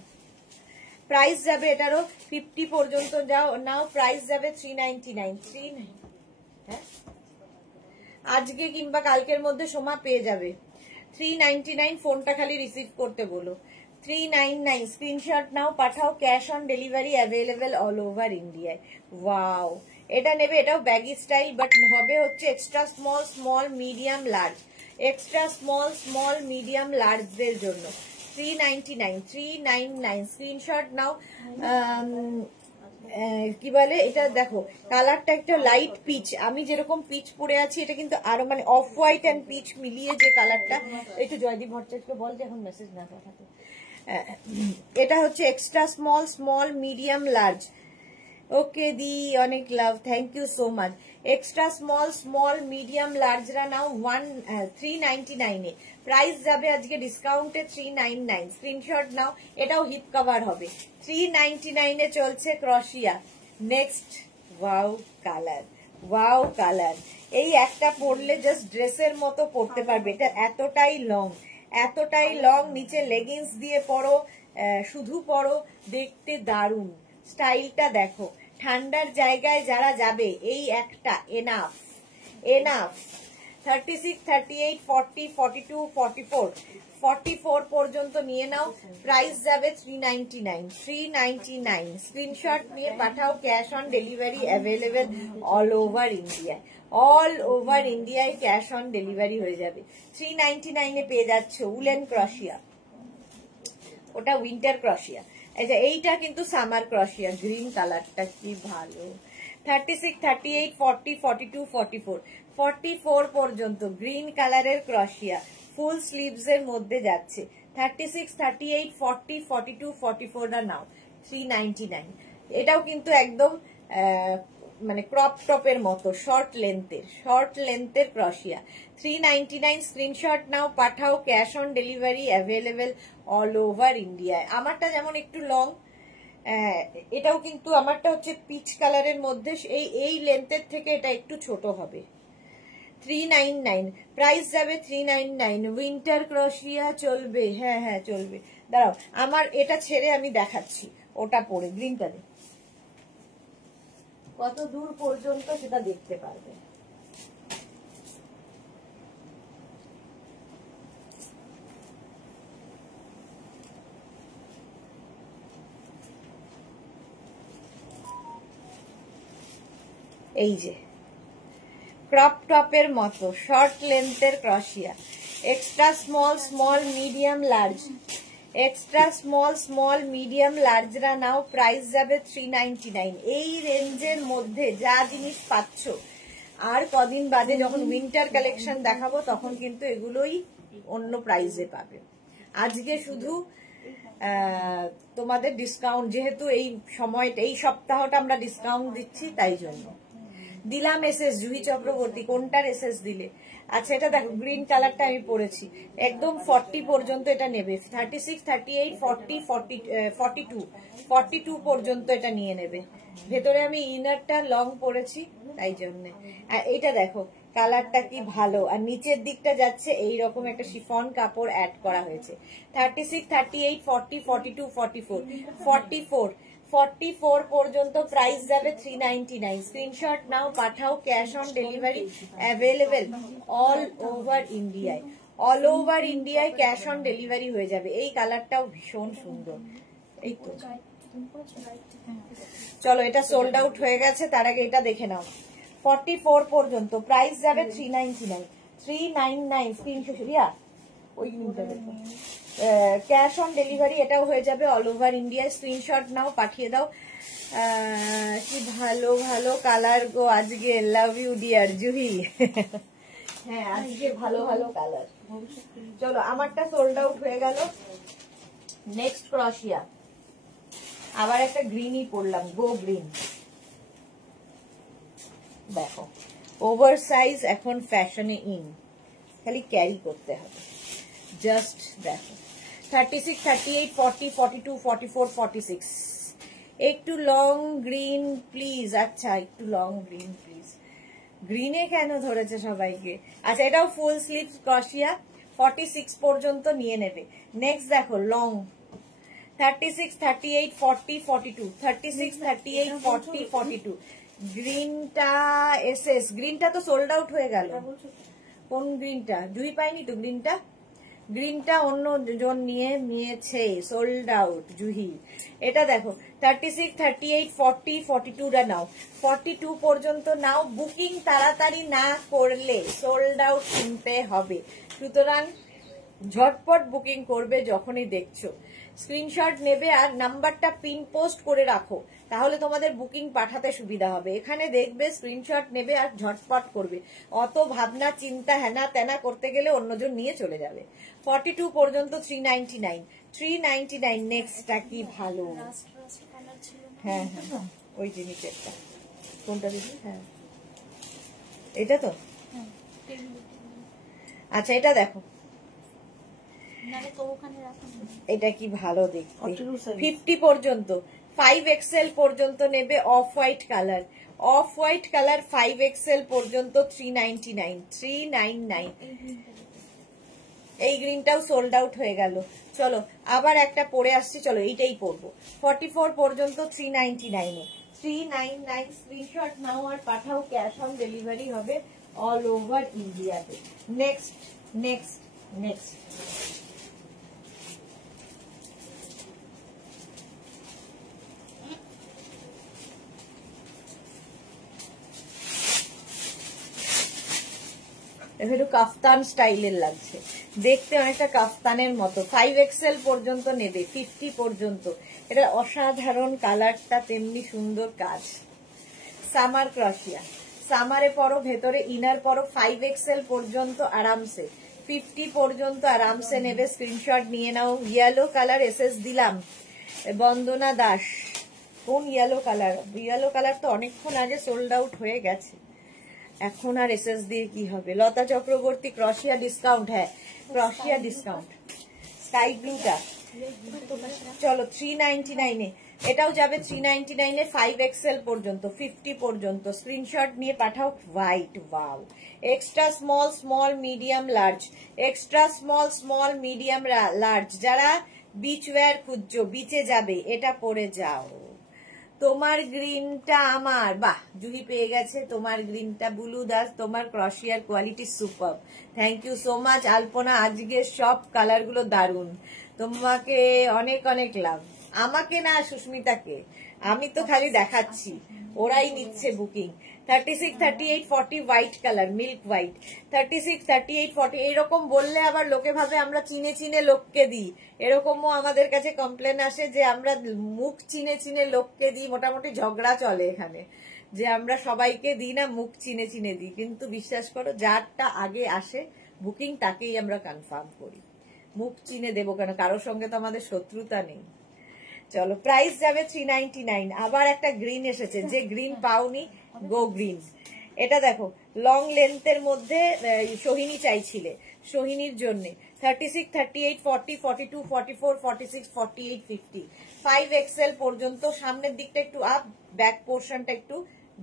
প্রাইস যাবে এটারও 50 পর্যন্ত যাও নাও, প্রাইস যাবে 399। হ্যাঁ আজকে কিংবা কালকের মধ্যে সোমা পেয়ে যাবে 399। ফোনটা খালি রিসিভ করতে বলো। 399 স্ক্রিনশট নাও, পাঠাও। Cash on delivery available all over ইন্ডিয়ায়। ওয়াও, এটা নেবে, এটাও ব্যাগি স্টাইল, বাট হবে হচ্ছে extra small, small, medium, large. Extra small, small, medium, লার্জদের জন্য 399 স্ক্রিনশট নাও। কি বলে এটা দেখো, কালারটা একটা লাইট পিচ, আমি যেরকম পিচ পরে আছি এটা কিন্তু আরো মানে অফ হোয়াইট এন্ড পিচ মিলিয়ে যে কালারটা। একটু জয়দীপ ভট্টাচার্যকে বল যে এখন মেসেজ না পাঠাতে। এটা হচ্ছে extra small, small, medium, large. Okay দি, অনেক love, thank you so much. Extra small, small, medium, লার্জরা নাও 399 এ। প্রাইস যাবে আজকে ডিসকাউন্টে 399। স্ক্রিনশট নাও, এটাও হিপ কভার হবে। 399 এ চলছে ক্রশিয়া। Next, wow colour, wow colour. এই একটা পরলে জাস্ট ড্রেসের মতো পরতে পারবে। এটা এতটাই লং, এতটাই লং, নিচে লেগিংস দিয়ে পরো, শুধু পরো, দেখতে দারুণ। স্টাইলটা দেখো, ঠান্ডার জায়গায় যারা যাবে এই একটা এনাফ, এনাফ। 36, 38, 40, 42, 44, 44 পর্যন্ত নিয়ে নাও। প্রাইস যাবে 399। স্ক্রিনশট নিয়ে পাঠাও। Cash on delivery available all over ইন্ডিয়ায়, অল ওভার ইন্ডিয়ায় ক্যাশ অন ডেলিভারি হয়ে যাবে। 399 এ পেয়ে যাচ্ছ উলেন ক্রশিয়া, ওটা উইন্টার ক্রশিয়া। আচ্ছা এইটা কিন্তু সামার ক্রশিয়া, গ্রিন কালারটা কি ভালো। 36, 38, 40, 42, 44, 44 পর্যন্ত গ্রিন কালারের ক্রশিয়া, ফুল স্লিভস এর মধ্যে যাচ্ছে। 36, 38, 40, 42, 44 না নাও 399। এটাও কিন্তু একদম মানে ক্রপ টপের মতো, শর্ট লেন্থের ক্রশিয়া। 399 স্ক্রিনশট নাও, পাঠাও। Cash on delivery available all over ইন্ডিয়ায়। আমারটা যেমন একটু লং, এটাও কিন্তু আমারটা হচ্ছে পিচ কালারের মধ্যে, এই লেন্থের থেকে এটা একটু ছোট হবে। 399 প্রাইস যাবে 399। উইন্টার ক্রশিয়া চলবে, হ্যাঁ হ্যাঁ চলবে। দাঁড়াও, আমার এটা ছেড়ে আমি দেখাচ্ছি ওটা পরে, গ্রিনটা কত দূর পর্যন্ত সেটা দেখতে পারবে। এই যে ক্রপ টপের মতো শর্ট লেন্থের ক্রশিয়া, extra small, small, medium, large. Extra small, small, medium, লার্জরা নাও। প্রাইস যাবে 399। এই রেঞ্জের মধ্যে যা জিনিস পাচ্ছ, আর কদিন বাদে যখন উইন্টার কালেকশন দেখাবো তখন কিন্তু এগুলোই অন্য প্রাইসে পাবে। আজকে শুধু তোমাদের ডিসকাউন্ট, যেহেতু এই সময়টা, এই সপ্তাহটা আমরা ডিসকাউন্ট দিচ্ছি, তাই জন্য দিলাম। এসএস জুহি চক্রবর্তী, কোনটার এসএস দিলে? আচ্ছা এটা দেখো, গ্রিন কালারটা আমি পরেছি, একদম 40 পর্যন্ত এটা নেবে। 36, 38, 40, 42 পর্যন্ত এটা নিয়ে নেবে। ভেতরে আমি ইনারটা লং পরেছি তাই জন্য। এইটা দেখো কালারটা কি ভালো, আর নিচের দিকটা যাচ্ছে এইরকম একটা শিফন কাপড় অ্যাড করা হয়েছে। 36, 38, 40, 42, 44 পর্যন্ত প্রাইস যাবে 399। স্ক্রিনশট নাও, পাঠাও। Cash on delivery available all over ইন্ডিয়ায়, অল ওভার ইন্ডিয়ায় ক্যাশ অন ডেলিভারি হয়ে যাবে। এই কালারটাও ভীষণ সুন্দর। এই তো চলো, এটা সোল্ড আউট হয়ে গেছে, তার আগে এটা দেখে নাও। 44 পর্যন্ত প্রাইস যাবে 399। 399 স্ক্রিনশট রিয়া, ওই গ্রিনটা দেখো, ক্যাশ অন ডেলিভারি এটাও হয়ে যাবে অল ওভার ইন্ডিয়া। স্ক্রিনশট নাও, পাঠিয়ে দাও। কি ভালো ভালো কালার গো আজকে, লাভ ইউ ডিয়ার জুহি। হ্যাঁ আজকে ভালো ভালো কালার। চলো আমারটা সোল্ড আউট হয়ে গেল। নেক্সট ক্রশিয়া, আবার একটা গ্রিনই পড়লাম, গো গ্রিন। দেখো ওভার সাইজ এখন ফ্যাশনে ইন, খালি ক্যারি করতে হবে। জাস্ট দেখো 36, 38, 40, 42, 44, 46। একটু লং গ্রিন প্লিজ। আচ্ছা একটু লং গ্রিন প্লিজ। গ্রিনে কেন ধরেছে সবাইকে? আচ্ছা এটাও ফুল স্লিভ ক্রশিয়া, 46 পর্যন্ত নিয়ে নেবে। নেক্সট দেখো লং 36, 38, 40, 42, 36, 38, 40, 42। গ্রিনটা এসএস, গ্রিনটা তো সোল্ড আউট হয়ে গেল। কোন গ্রিনটা? জুই পাইনি তো গ্রিনটা। গ্রিনটা অন্য জন নিয়েছে, সোল্ড আউট জুহি। এটা দেখো 36, 38, 40, 42টা নাও, 42 পর্যন্ত নাও। বুকিং তাড়াতাড়ি না করলে সোল্ড আউট কিনতে হবে, সুতরাং ঝটপট বুকিং করবে যখনই দেখছো। স্ক্রিনশট নেবে আর নাম্বারটা পিন পোস্ট করে রাখো, তাহলে তোমাদের বুকিং পাঠাতে সুবিধা হবে। এখানে দেখবে স্ক্রিনশট নেবে আর ঝটপট করবে, অত ভাবনা চিন্তা হেনা তেনা করতে গেলে অন্যজন নিয়ে চলে যাবে। 42 পর্যন্ত 399, 399। নেক্সটটা কি ভালো। হ্যাঁ হ্যাঁ ওই জিনিসটা কোনটা দিবি? হ্যাঁ এটা তো। আচ্ছা এটা দেখো, এটা কি ভালো দেখতে। 50 পর্যন্ত, 5XL পর্যন্ত নেবে। Of white colour, of white colour 5XL পর্যন্ত 399, 399। এই গ্রিনটাও সোল্ড আউট হয়ে গেল। চলো আবার একটা পরে আসছে, চলো এইটাই পরবো। 44 পর্যন্ত 399 এ, 399। স্ক্রিনশট নাও আর পাঠাও, ক্যাশ অন ডেলিভারি হবে অল ওভার ইন্ডিয়াতে। নেক্সট নেক্সট নেক্সট একটু কাফতান স্টাইলের লাগছে দেখতে, অনেকটা কাফতানের মতো। 5XL পর্যন্ত নেবে, 50 পর্যন্ত। এটা অসাধারণ কালারটা, তেমনি সুন্দর কাজ। সামার ক্রশিয়া, সামারে পরো, ভেতরে ইনার পরো। 5XL পর্যন্ত আরামসে, 50 পর্যন্ত আরামসে নেবে। স্ক্রিনশট নিয়ে নাও। ইয়েলো কালার এসএস দিলাম, বন্দনা দাস। কোন ইয়েলো কালার? ইয়েলো কালার তো অনেকক্ষণ আগে সোল্ড আউট হয়ে গেছে, এখন আর এসএস দিয়ে কি হবে। লতা চক্রবর্তী, ক্রশিয়া ডিসকাউন্ট। হ্যাঁ ক্রশিয়া ডিসকাউন্ট। স্কাই ব্লুটা চলো 399 এ, এটাও যাবে 399 এ। 5XL পর্যন্ত, 50 পর্যন্ত। স্ক্রিনশট নিয়ে পাঠাও। White, wow. Extra small, small, medium, large. Extra small, small, medium, large. যারা বিচ ওয়্যার খুঁজছো, বিচে যাবে, এটা পরে যাও। তোমার গ্রিনটা আমার, বাহ জুহি পেয়ে গেছে তোমার গ্রিনটা। বুলু দাস, তোমার ক্রশিয়ার quality super, thank you so much. Alpana, আজকে সব কালার গুলো দারুন, তোমাকে অনেক অনেক লাভ। আমাকে না, সুস্মিতাকে, আমি তো খালি দেখাচ্ছি, ওরাই নিচ্ছে booking. 36, 38, 40 white colour, milk white. 36, 38, 40 এরকম বললে আবার লোকে ভাবে আমরা চিনে চিনে লোককে দিই। এরকমও আমাদের কাছে কমপ্লেন আসে যে আমরা মুখ চিনে চিনে লোককে দিই। মোটামুটি ঝগড়া চলে এখানে যে আমরা সবাইকে দিই না, মুখ চিনে চিনে দিই। কিন্তু বিশ্বাস করো, যারটা আগে আসে বুকিং তাকেই আমরা কনফার্ম করি। মুখ চিনে দেবো কেন? কারোর সঙ্গে তো আমাদের শত্রুতা নেই। চলো প্রাইস যাবে 399। আবার একটা গ্রিন এসেছে, যে গ্রিন পাওনি, গো গ্রিন। এটা দেখো লং লেন্থের মধ্যে, সোহিনী চাইছিলে, সোহিনীর জন্য। 36, 38, 40, 42, 44, 46, 48, 50। 5XL পর্যন্ত। সামনের দিকটা একটু আপ, ব্যাক পোর্শনটা একটু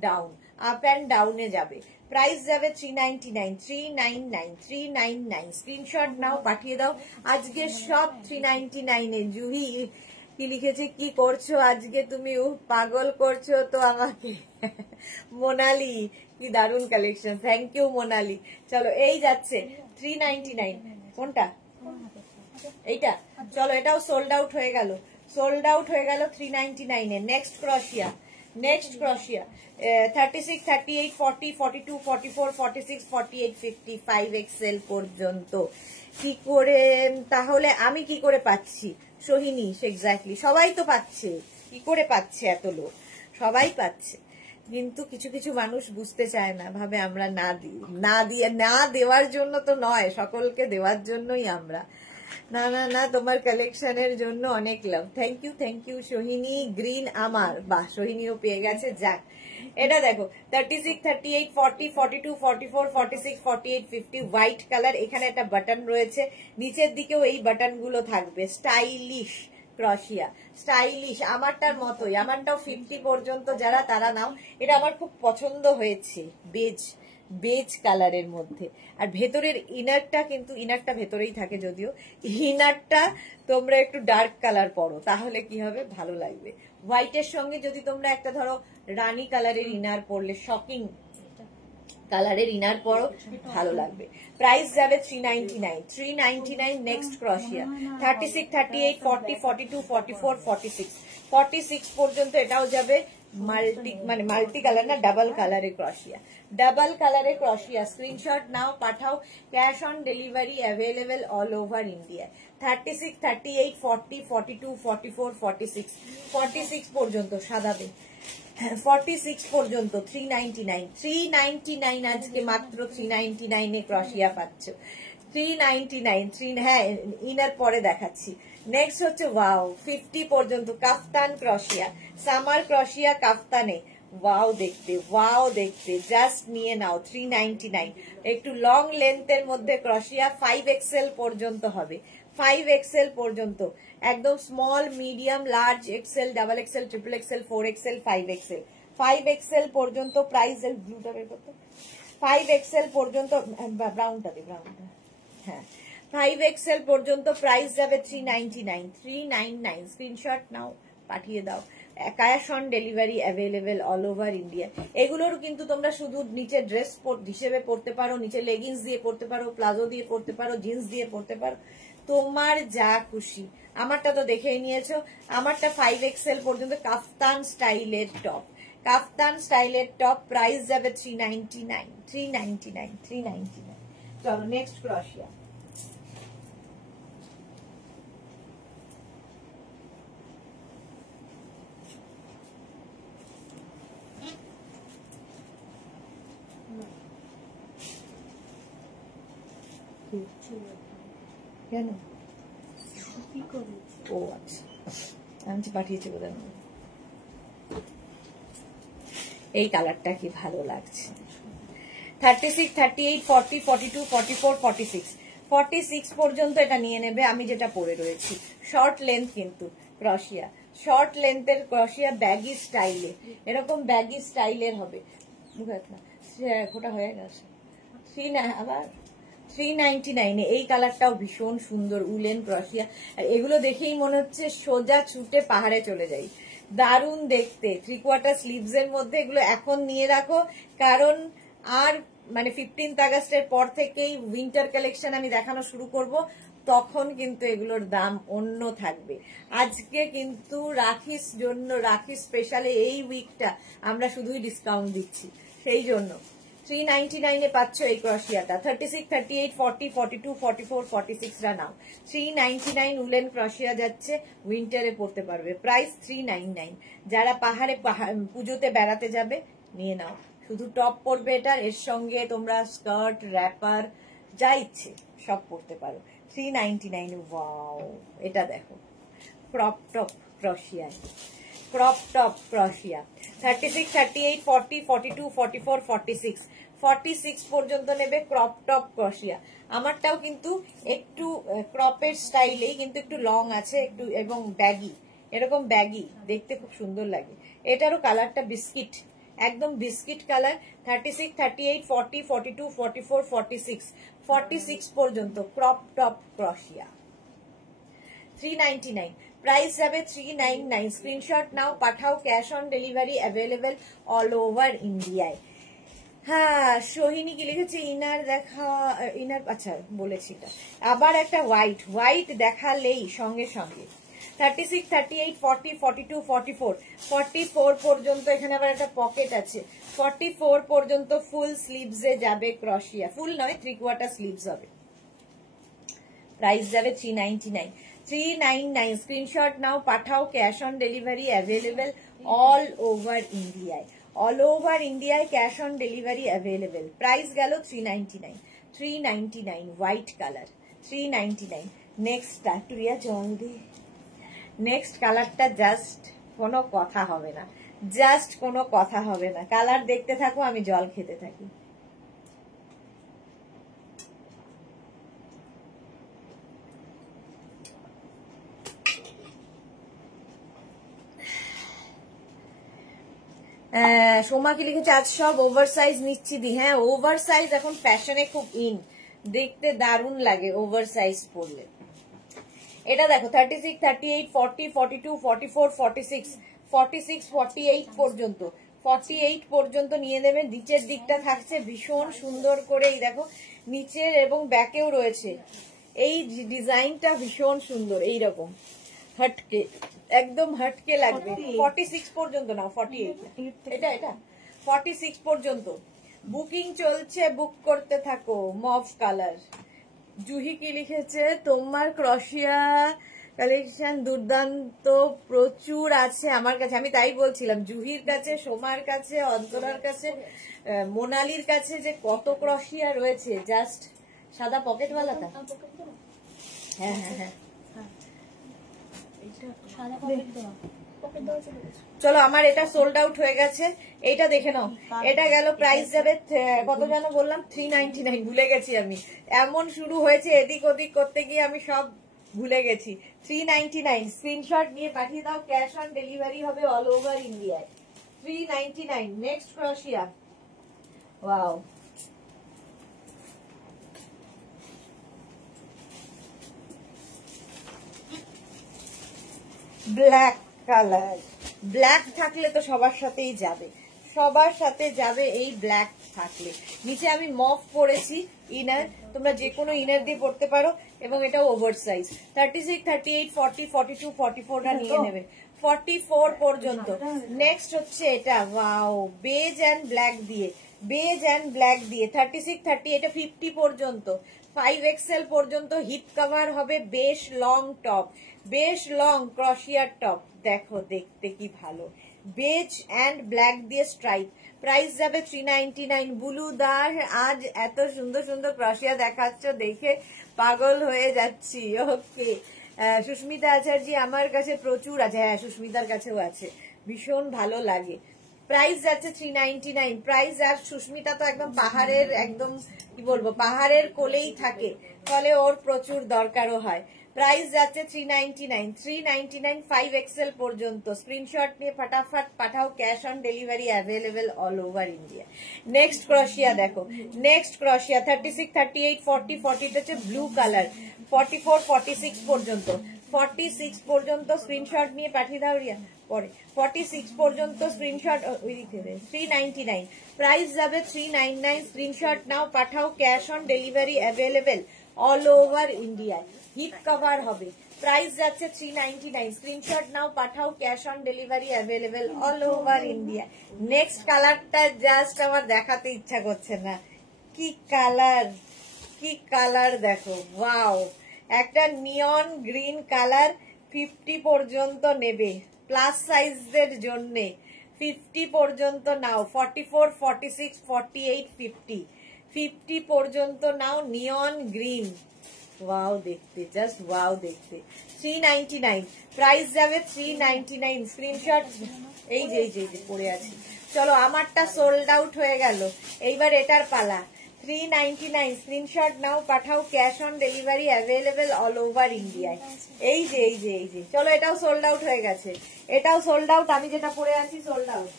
ডাউন, আপ অ্যান্ড ডাউনে যাবে। প্রাইস যাবে 399, 399, 399। স্ক্রিনশট নাও, পাঠিয়ে দাও। আজকে সব 399 এ। জুহি কি লিখেছে, কি করছো আজকে তুমি? পাগল করছো তো আমাকে। মোনালি, কি দারুন কালেকশন, থ্যাংক ইউ মোনালি। চলো এই যাচ্ছে 399। কোনটা? এইটা। চলো এটাও সোল্ড আউট হয়ে গেল, সোল্ড আউট হয়ে গেল 399 এ। নেক্সট ক্রশিয়া, নেক্সট ক্রশিয়া 36, 38, 40, 42, 44, 46, 48, 50 5XL পর্যন্ত। কি করে তাহলে আমি কি করে পাচ্ছি সোহিনী? এক্স্যাক্টলি, সবাই তো পাচ্ছে। কি করে পাচ্ছে এত লোক? সবাই পাচ্ছে, কিন্তু কিছু কিছু মানুষ বুঝতে চায় না, ভাবে আমরা না দেওয়ার জন্য তো নয়, সকলকে দেওয়ার জন্যই আমরা। না না না, তোমার কালেকশনের জন্য অনেক love. Thank you Sohini. Green আমার, বাহ, সোহিনীও পেয়ে গেছে। যাক, এটা দেখো 36, 38, 40, 42, 44, 46, 48, 50 হোয়াইট কালার। এখানে একটা বাটন রয়েছে, নিচের দিকেও এই বাটন গুলো থাকবে। স্টাইলিশ ক্রশিয়া, স্টাইলিশ, আমারটার মতোই। আমারটাও 50 পর্যন্ত যারা, তারা নাও। এটা আমার খুব পছন্দ হয়েছে, বেজ কালারের মধ্যে। আর ভেতরের ইনারটা, কিন্তু ইনারটা ভেতরেই থাকে, যদিও ইনারটা তোমরা একটু ডার্ক কালার পরো, তাহলে কি হবে, ভালো লাগবে। হোয়াইটের সঙ্গে যদি তোমরা একটা ধরো রানী কালারের ইনার পরলে, শকিং কালারের ইনার পরো, ভালো লাগবে। প্রাইস যাবে 399, 399। নেক্সট ক্রশিয়া 36, 38, 40, 42, 44, 46, 46 পর্যন্ত এটাও যাবে। মাল্টি কালার না, ডাবল কালারের ক্রশিয়া, ডাবল কালারের ক্রশিয়া। স্ক্রিনশট নাও, পাঠাও। Cash on delivery available all over India. 36, 38, 40, 42, 44, 46, 46 পর্যন্ত সাদাতে, 46 পর্যন্ত 399, 399 আজকে মাত্র 399 এ ক্রশিয়া পাচ্ছ। 399, হ্যাঁ, ইনার পরে দেখাচ্ছি। নেক্সট হচ্ছে ওয়াও 50 পর্যন্ত কাফতান ক্রশিয়া, সামার ক্রশিয়া কাফতানে। ওয়াও দেখতে, জাস্ট নিয়ে নাও। 399, একটু লং লেন্থের মধ্যে ক্রশিয়া, 5XL পর্যন্ত হবে, 5XL পর্যন্ত, একদম small, medium, large, XL, double XL, triple XL, 4XL, 5XL, 5XL পর্যন্ত। প্রাইস ব্লুটা বের করতে, 5XL পর্যন্ত, ব্রাউনটা, হ্যাঁ, 5XL পর্যন্ত প্রাইস যাবে 399, 399। স্ক্রিনশট নাও, পাঠিয়ে দাও। Cash on delivery available all over India. এগুলোর কিন্তু তোমরা শুধু নিচে ড্রেস হিসেবে পরতে পারো, নিচে লেগিংস দিয়ে পরতে পারো, প্লাজো দিয়ে পরতে পারো, জিন্স দিয়ে পরতে পারো, তোমার যা খুশি। আমারটা তো দেখেই নিয়েছো, আমারটা 5XL পর্যন্ত কাফতান স্টাইলের টপ, কাফতান স্টাইলের টপ। প্রাইস যাবে 399, 399, 399। চলো নেক্সট ক্রশিয়া। কেন? ও আচ্ছা, আমি পাঠিয়েছি বোধ হয়। এই কালারটা কি ভালো লাগছে। 36, 38, 40, 42, 44, 46, 46 পর্যন্ত এটা নিয়ে নেবে। আমি যেটা পরে রয়েছি শর্ট লেন্থ, কিন্তু ক্রশিয়া, শর্ট লেন্থের ক্রশিয়া, ব্যাগি স্টাইলে, এরকম ব্যাগি স্টাইলের হবে। ওটা হয়ে গেছে। আবার 399 এই কালারটাও ভীষণ সুন্দর, উলেন ক্রশিয়া। এগুলো দেখেই মনে হচ্ছে সোজা ছুটে পাহাড়ে চলে যাই, দারুণ দেখতে। 3/4 স্লিভস এর মধ্যে এগুলো এখন নিয়ে রাখো, কারণ আর 15 আগস্টের পর থেকেই উইন্টার কালেকশন আমি দেখানো শুরু করব, তখন কিন্তু এগুলোর দাম অন্য থাকবে। আজকে কিন্তু রাখির জন্য, রাখি স্পেশালে এই উইকটা আমরা শুধুই ডিসকাউন্ট দিচ্ছি, সেই জন্য 399 এ পাচ্ছ এই ক্রশিয়াটা। 36, 38, 40, 42, 44, 46 রা নাও। 399 উলেন ক্রশিয়া যাচ্ছে, উইন্টারে পড়তে পারবে। প্রাইস 399। যারা পাহাড়ে পুজোতে বেড়াতে যাবে নিয়ে নাও, শুধু টপ পরবে এটা, এর সঙ্গে তোমরা স্কার্ট, র্যাপার, যা ইচ্ছে সব পরতে পারো। 399। ওয়াও, এটা দেখো, ক্রপ টপ ক্রশিয়া, ক্রপ টপ ক্রশিয়া। 36, 38, 40, 42, 44, 46, 46 পর্যন্ত নেবে ক্রপ টপ ক্রশিয়া। আমারটাও কিন্তু একটু ক্রপের স্টাইলেই, কিন্তু একটু লং আছে, একটু, এবং ব্যাগি, এরকম ব্যাগি দেখতে খুব সুন্দর লাগে। এটারও কালারটা বিস্কিট, একদম বিস্কিট কালার। 36, 38, 40, 42, 44, 46, 46 পর্যন্ত ক্রপ টপ ক্রশিয়া। 399 প্রাইস যাবে 399। স্ক্রিনশট নাও, পাঠাও। Cash on delivery available all over ইন্ডিয়ায়। হ্যাঁ, সোহিনী কি লিখেছে, ইনার দেখা, ইনার, আচ্ছা বলেছি এটা। আবার একটা হোয়াইট দেখালেই সঙ্গে সঙ্গে 36, 38, 40, 42, 44, 44 পর্যন্ত। এখানে আবার একটা পকেট আছে। 44 পর্যন্ত ফুল স্লিভসে যাবে ক্রশিয়া, ফুল নয় 3/4 স্লিভস হবে। প্রাইস যাবে 399, 399। স্ক্রিনশট নাও, পাঠাও, cash on delivery available all over ইন্ডিয়ায়, অল ওভার ইন্ডিয়ায় cash on delivery available. Price গেল 399, 399 হোয়াইট কালার 399। নেক্সটটা একটু রিয়া জল দি। নেক্সট কালারটা জাস্ট কোনো কথা হবে না, জাস্ট কোনো কথা হবে না। কালার দেখতে থাকো, আমি জল খেতে থাকি। সোমা কি লিখেছে, আজ সব ওভার সাইজ নিচ্ছি দি। হ্যাঁ, ওভার সাইজ এখন ফ্যাশনে খুব ইন, দেখতে দারুণ লাগে ওভার সাইজ পরলে। এটা দেখো 36, 38, 40, 42, 44, 46, 46, 48 পর্যন্ত, 48 পর্যন্ত নিয়ে নেবেন। নিচের দিকটা থাকছে ভীষণ সুন্দর করে, এই দেখো নিচের এবং ব্যাকেও রয়েছে। এই ডিজাইনটা ভীষণ সুন্দর, এইরকম হটকে, একদম হটকে লাগবে। 46 পর্যন্ত না, 48 এটা এটা 46 পর্যন্ত বুকিং চলছে, বুক করতে থাকো। Mauve colour. জুহি কি লিখেছে, তোমার ক্রশিয়া কালেকশন দুর্দান্ত, প্রচুর আছে আমার কাছে। আমি তাই বলছিলাম, জুহির কাছে, সোমার কাছে, অন্তরার কাছে, মোনালির কাছে যে কত ক্রশিয়া রয়েছে। জাস্ট সাদা পকেটওয়ালাটা, হ্যাঁ হ্যাঁ হ্যাঁ, চলো আমার এটা সোল্ড আউট হয়ে গেছে। এইটা দেখে নাও, এটা গেল। প্রাইস যাবে কত যেন বললাম, 399, ভুলে গেছি আমি। এমন শুরু হয়েছে এদিক ওদিক করতে গিয়ে আমি সব ভুলে গেছি। 399। স্ক্রিনশট নিয়ে পাঠিয়ে দাও, ক্যাশ অন ডেলিভারি হবে অল ওভার ইন্ডিয়ায়। 399। নেক্সট ক্রশিয়া, ওয়াও, ব্ল্যাক কালার। ব্ল্যাক থাকলে তো সবার সাথেই যাবে, সবার সাথে যাবে এই ব্ল্যাক থাকলে। নিচে আমি মফ পরেছি ইনার, তোমরা যে কোনো ইনার দিয়ে পড়তে পারো, এবং এটা ওভার সাইজ। 36, 38, 40, 42, 44টা নিয়ে নেবে 44 পর্যন্ত। নেক্সট হচ্ছে এটা, ওয়াও, বেজ অ্যান্ড ব্ল্যাক দিয়ে, বেজ অ্যান্ড ব্ল্যাক দিয়ে 36, 30, এটা 50 পর্যন্ত, 5XL পর্যন্ত হিপ কভার হবে। বেশ লং টপ, বেশ লং ক্রশিয়ার টপ, দেখো দেখতে কি ভালো, বেজ অ্যান্ড ব্ল্যাক দিয়ে স্ট্রাইপ। প্রাইস যাবে 399। বুলু দার, আজ এত সুন্দর সুন্দর ক্রশিয়া দেখাচ্ছ, দেখে পাগল হয়ে যাচ্ছি। ওকে, সুস্মিতা আচার্য, আমার কাছে প্রচুর আছে। হ্যাঁ, সুস্মিতার কাছেও আছে, ভীষণ ভালো লাগে। প্রাইস যাচ্ছে 399 প্রাইস। আর সুস্মিতা তো একদম পাহাড়ের, একদম কি বলবো, পাহাড়ের কোলেই থাকে, ফলে ওর প্রচুর দরকারও হয়। প্রাইস যাচ্ছে 399, 399 5XL পর্যন্ত। স্ক্রিনশট নিয়ে ফটাফট পাঠাও, cash on delivery available all over India. Next ক্রশিয়া দেখো, নেক্সট ক্রশিয়া 36, 38, 40, 40 হচ্ছে ব্লু কালার, 44, 46 পর্যন্ত, 46 পর্যন্ত স্ক্রিনশট নিয়ে পাঠিয়ে দাও রিয়া। পরে 46 পর্যন্ত স্ক্রিনশট, 399 প্রাইস যাবে 399। স্ক্রিনশট নাও, পাঠাও, cash on delivery available all over ইন্ডিয়ায়। হিপ কভার হবে। প্রাইস যাচ্ছে 399। স্ক্রিনশট নাও, পাঠাও, cash on delivery available all over India. Next কালারটা জাস্ট আমার দেখাতে ইচ্ছা করছে না, কি কালার, কি কালার দেখো, ওয়াও, একটা নিয়ন গ্রিন কালার। 50 পর্যন্ত নেবে, প্লাস সাইজদের জন্য 50 পর্যন্ত নাও। 44, 46, 48, 50, 50 পর্যন্ত নাও। নিয়ন গ্রিন, ওয়াও দেখতে, জাস্ট ওয়াও দেখতে। 399 প্রাইস যাবে 399। স্ক্রিনশট, এই যে এই যে পড়ে আছে। চলো, আমারটা সোল্ড আউট হয়ে গেল, এইবার এটার পালা। 399 স্ক্রিনশট নাও, পাঠাও, cash on delivery available all over ইন্ডিয়ায়। এই যে এই যে এই যে, চলো, এটাও সোল্ড আউট হয়ে গেছে, এটাও সোল্ড আউট। আমি যেটা পরে আছি সোল্ড আউট।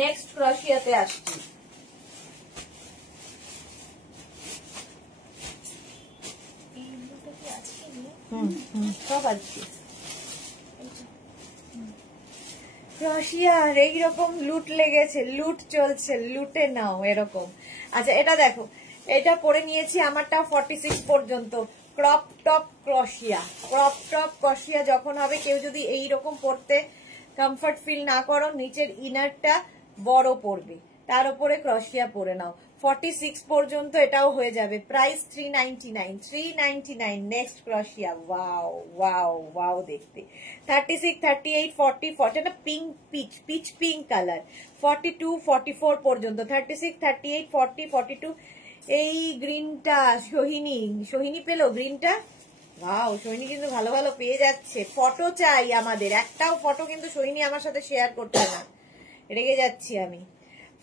নেক্সট ক্রশিয়াতে আসছি। সব আছে ক্রশিয়ার, এইরকম লুট লেগেছে, লুট চলছে, লুটে নাও এরকম। আচ্ছা, এটা দেখো, এটা পরে নিয়েছি, আমারটাও 46 পর্যন্ত। ক্রপ টপ ক্রশিয়া, ক্রপ টপ ক্রশিয়া যখন হবে, কেউ যদি এইরকম পরতে কমফর্ট ফিল না করো, নিচের ইনারটা বড় পড়বে, তার উপরে ক্রশিয়া পরে নাও। 46 পর্যন্ত এটাও হয়ে যাবে। প্রাইস 399, 399। নেক্সট ক্রশিয়া, ওয়াও ওয়াও ওয়াও দেখতে। 36, 38, 40, 40 এটা পিঙ্ক পিচ পিঙ্ক কালার। 42, 44 পর্যন্ত। 36, 38, 40, 42। এই গ্রিনটা সোহিনী পেলো গ্রিনটা। ওয়াও, সোহিনী কিন্তু ভালো ভালো পেয়ে যাচ্ছে। ফটো চাই আমাদের, একটাও ফটো কিন্তু সোহিনী আমার সাথে শেয়ার করছে না, রেগে যাচ্ছি আমি।